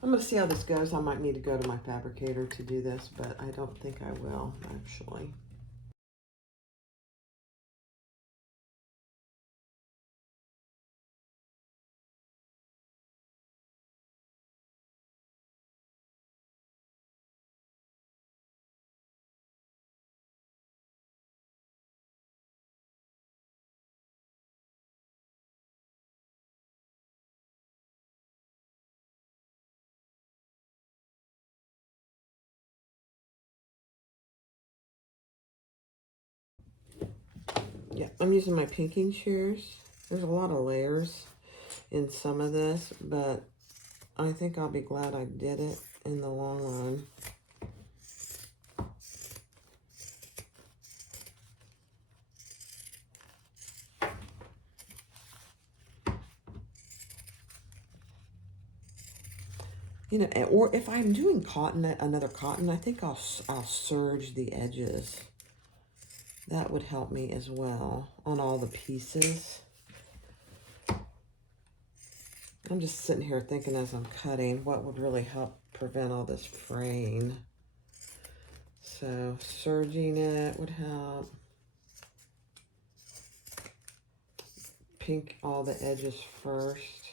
I'm going to see how this goes. I might need to go to my fabricator to do this, but I don't think I will, actually. Yeah, I'm using my pinking shears. There's a lot of layers in some of this, but I think I'll be glad I did it in the long run. You know, or if I'm doing cotton, another cotton, I think I'll serge the edges. That would help me as well on all the pieces. I'm just sitting here thinking as I'm cutting, what would really help prevent all this fraying. So serging it would help. Pink all the edges first.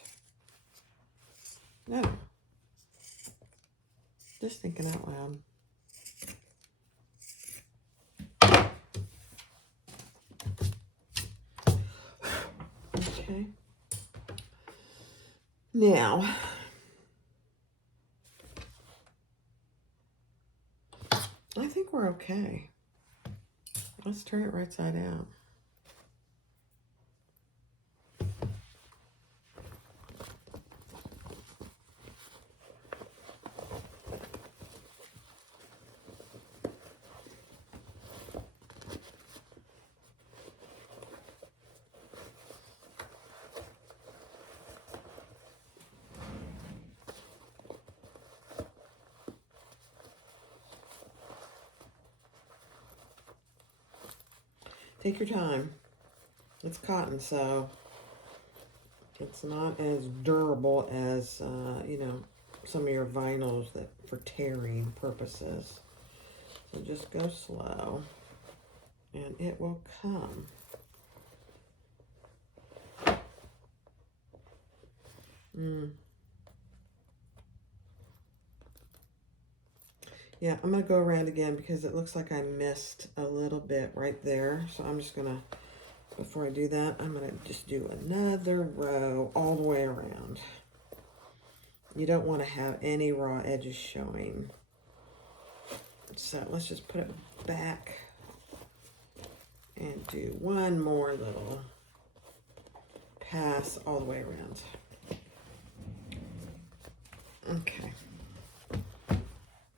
No. Just thinking out loud. Okay. Now, I think we're okay. Let's turn it right side out. Take your time. It's cotton, so it's not as durable as, you know, some of your vinyls that for tearing purposes. So just go slow and it will come. Yeah, I'm going to go around again because it looks like I missed a little bit right there. So I'm just going to, before I do that, I'm going to just do another row all the way around. You don't want to have any raw edges showing. So let's just put it back and do one more little pass all the way around. Okay.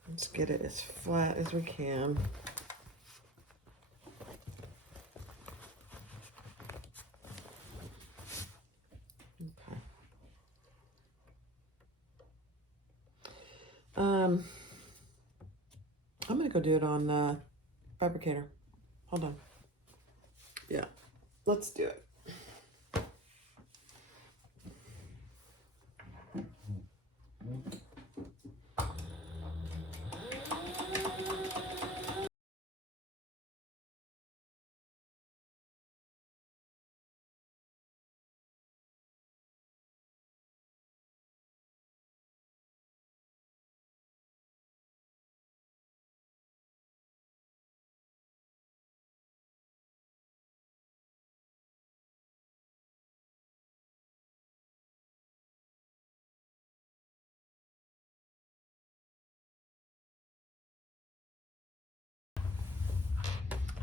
Let's get it as flat as we can. Okay. I'm gonna go do it on Fabricator. Hold on. Yeah, let's do it.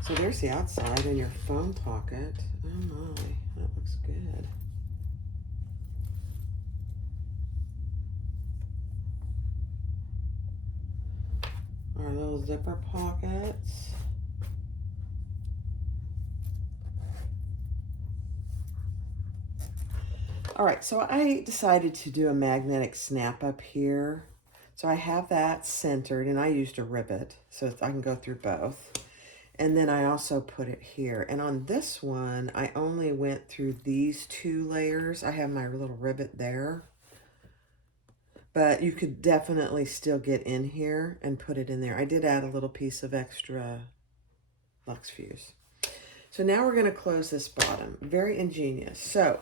So there's the outside in your phone pocket. Oh my, that looks good. Our little zipper pockets. All right, so I decided to do a magnetic snap up here. So I have that centered, and I used a rivet so I can go through both. And then I also put it here. And on this one, I only went through these 2 layers. I have my little rivet there. But you could definitely still get in here and put it in there. I did add a little piece of extra Lux Fuse. So now we're going to close this bottom. Very ingenious. So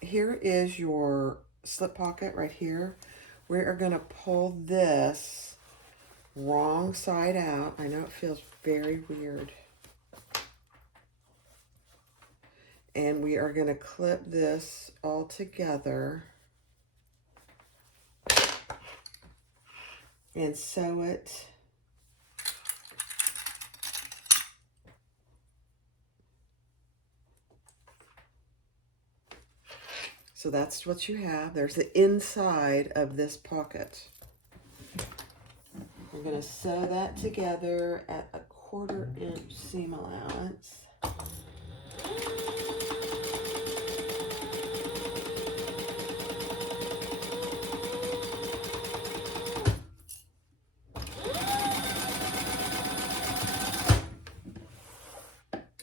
here is your slip pocket right here. We are going to pull this wrong side out. I know it feels very weird. And we are going to clip this all together and sew it. So that's what you have. There's the inside of this pocket. We're going to sew that together at a 1/4 inch seam allowance.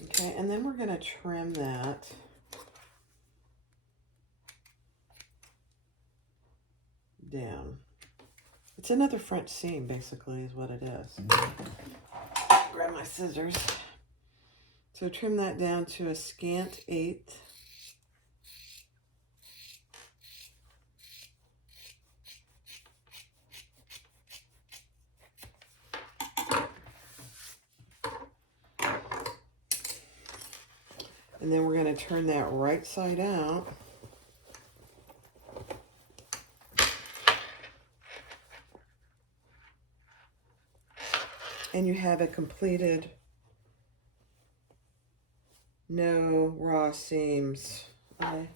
Okay, and then we're going to trim that down. It's another French seam, basically, is what it is. Grab my scissors. So trim that down to a scant 1/8. And then we're going to turn that right side out. And you have a completed, no raw seams. I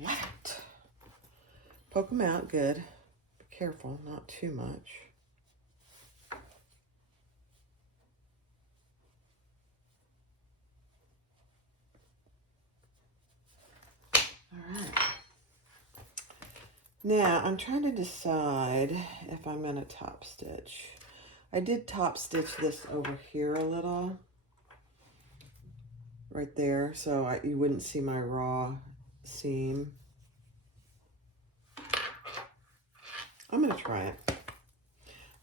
love it. Poke them out good. Be careful, not too much. All right. Now, I'm trying to decide if I'm going to top stitch. I did top stitch this over here a little. right there, so you wouldn't see my raw seam. I'm gonna try it.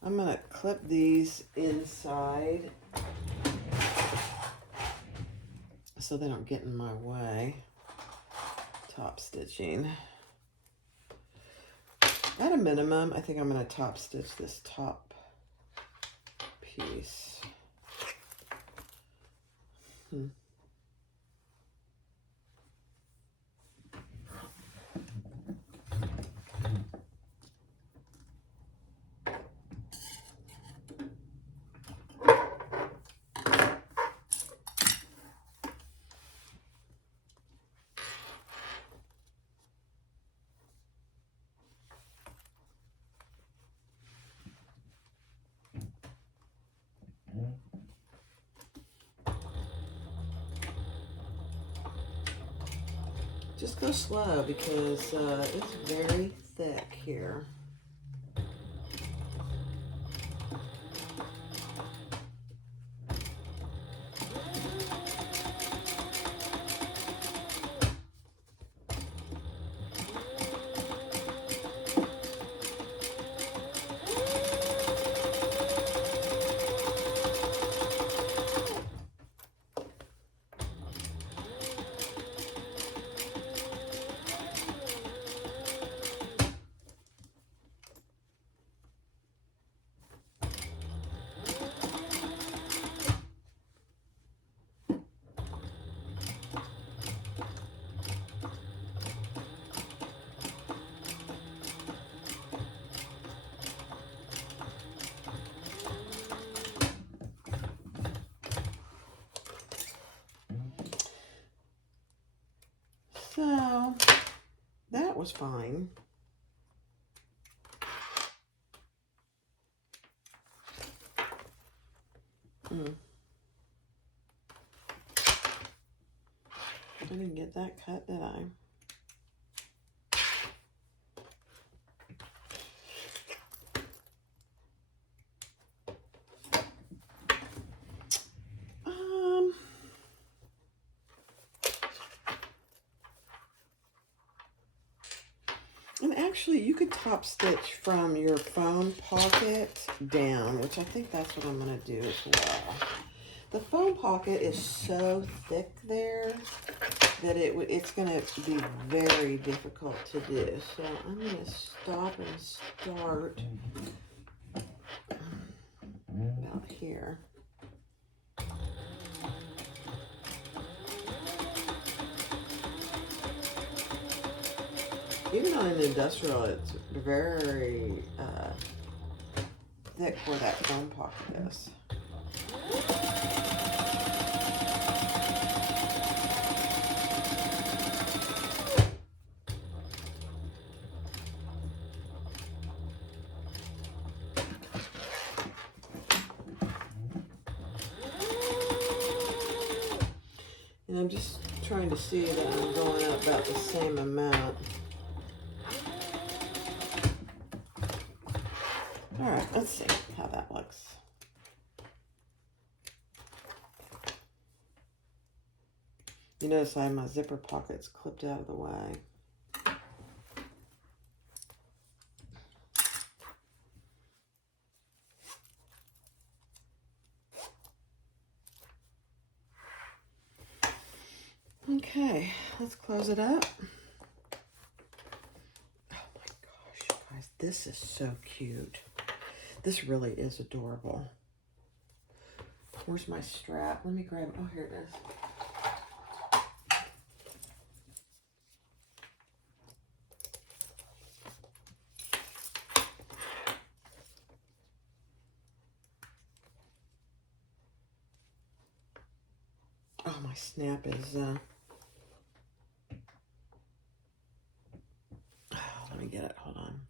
I'm gonna clip these inside so they don't get in my way. Top stitching. At a minimum, I think I'm gonna top stitch this top piece. Just go slow because it's very thick here. So that was fine. I didn't get that cut, did I? And actually, you could top stitch from your phone pocket down, which I think that's what I'm going to do as well. The phone pocket is so thick there that it's going to be very difficult to do. So I'm going to stop and start about here. Even on an industrial, it's very thick where that phone pocket is. And I'm just trying to see that I'm going up about the same amount. All right, let's see how that looks. You notice I have my zipper pockets clipped out of the way. Okay, let's close it up. Oh my gosh, guys, this is so cute. This really is adorable. Where's my strap? Let me grab it. Oh, here it is. Oh, my snap is, let me get it. Hold on.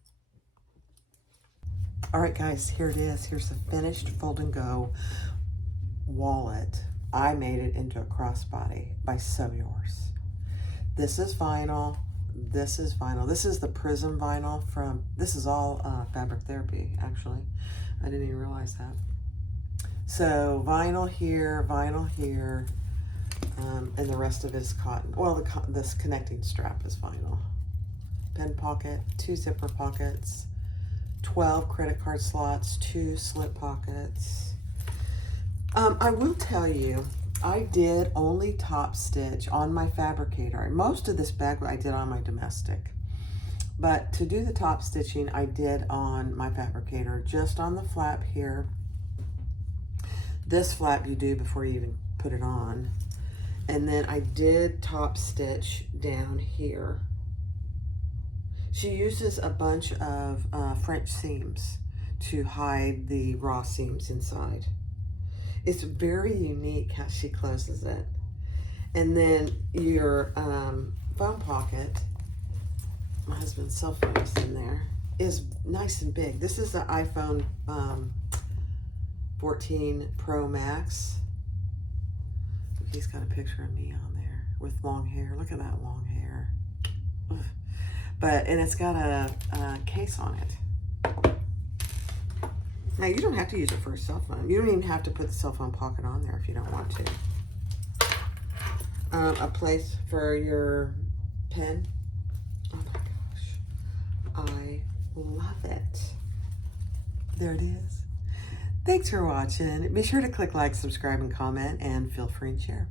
All right, guys, here it is. Here's the finished Fold and Go wallet. I made it into a crossbody by SewYours. This is vinyl. This is vinyl. This is the Prism vinyl from, this is all Fabric Therapy, actually. I didn't even realize that. So vinyl here, And the rest of it is cotton. Well, this connecting strap is vinyl. Pen pocket, 2 zipper pockets, 12 credit card slots, 2 slip pockets. I will tell you, I did only top stitch on my fabricator. Most of this bag I did on my domestic. But to do the top stitching, I did on my fabricator, just on the flap here. This flap you do before you even put it on. And then I did top stitch down here. She uses a bunch of French seams to hide the raw seams inside. It's very unique how she closes it. And then your phone pocket, my husband's cell phone is in there, is nice and big. This is the iPhone 14 Pro Max. He's got a picture of me on there with long hair. Look at that long hair. And it's got a case on it. Now, you don't have to use it for a cell phone. You don't even have to put the cell phone pocket on there if you don't want to. A place for your pen. Oh my gosh. I love it. There it is. Thanks for watching. Be sure to click like, subscribe, and comment, and feel free to share.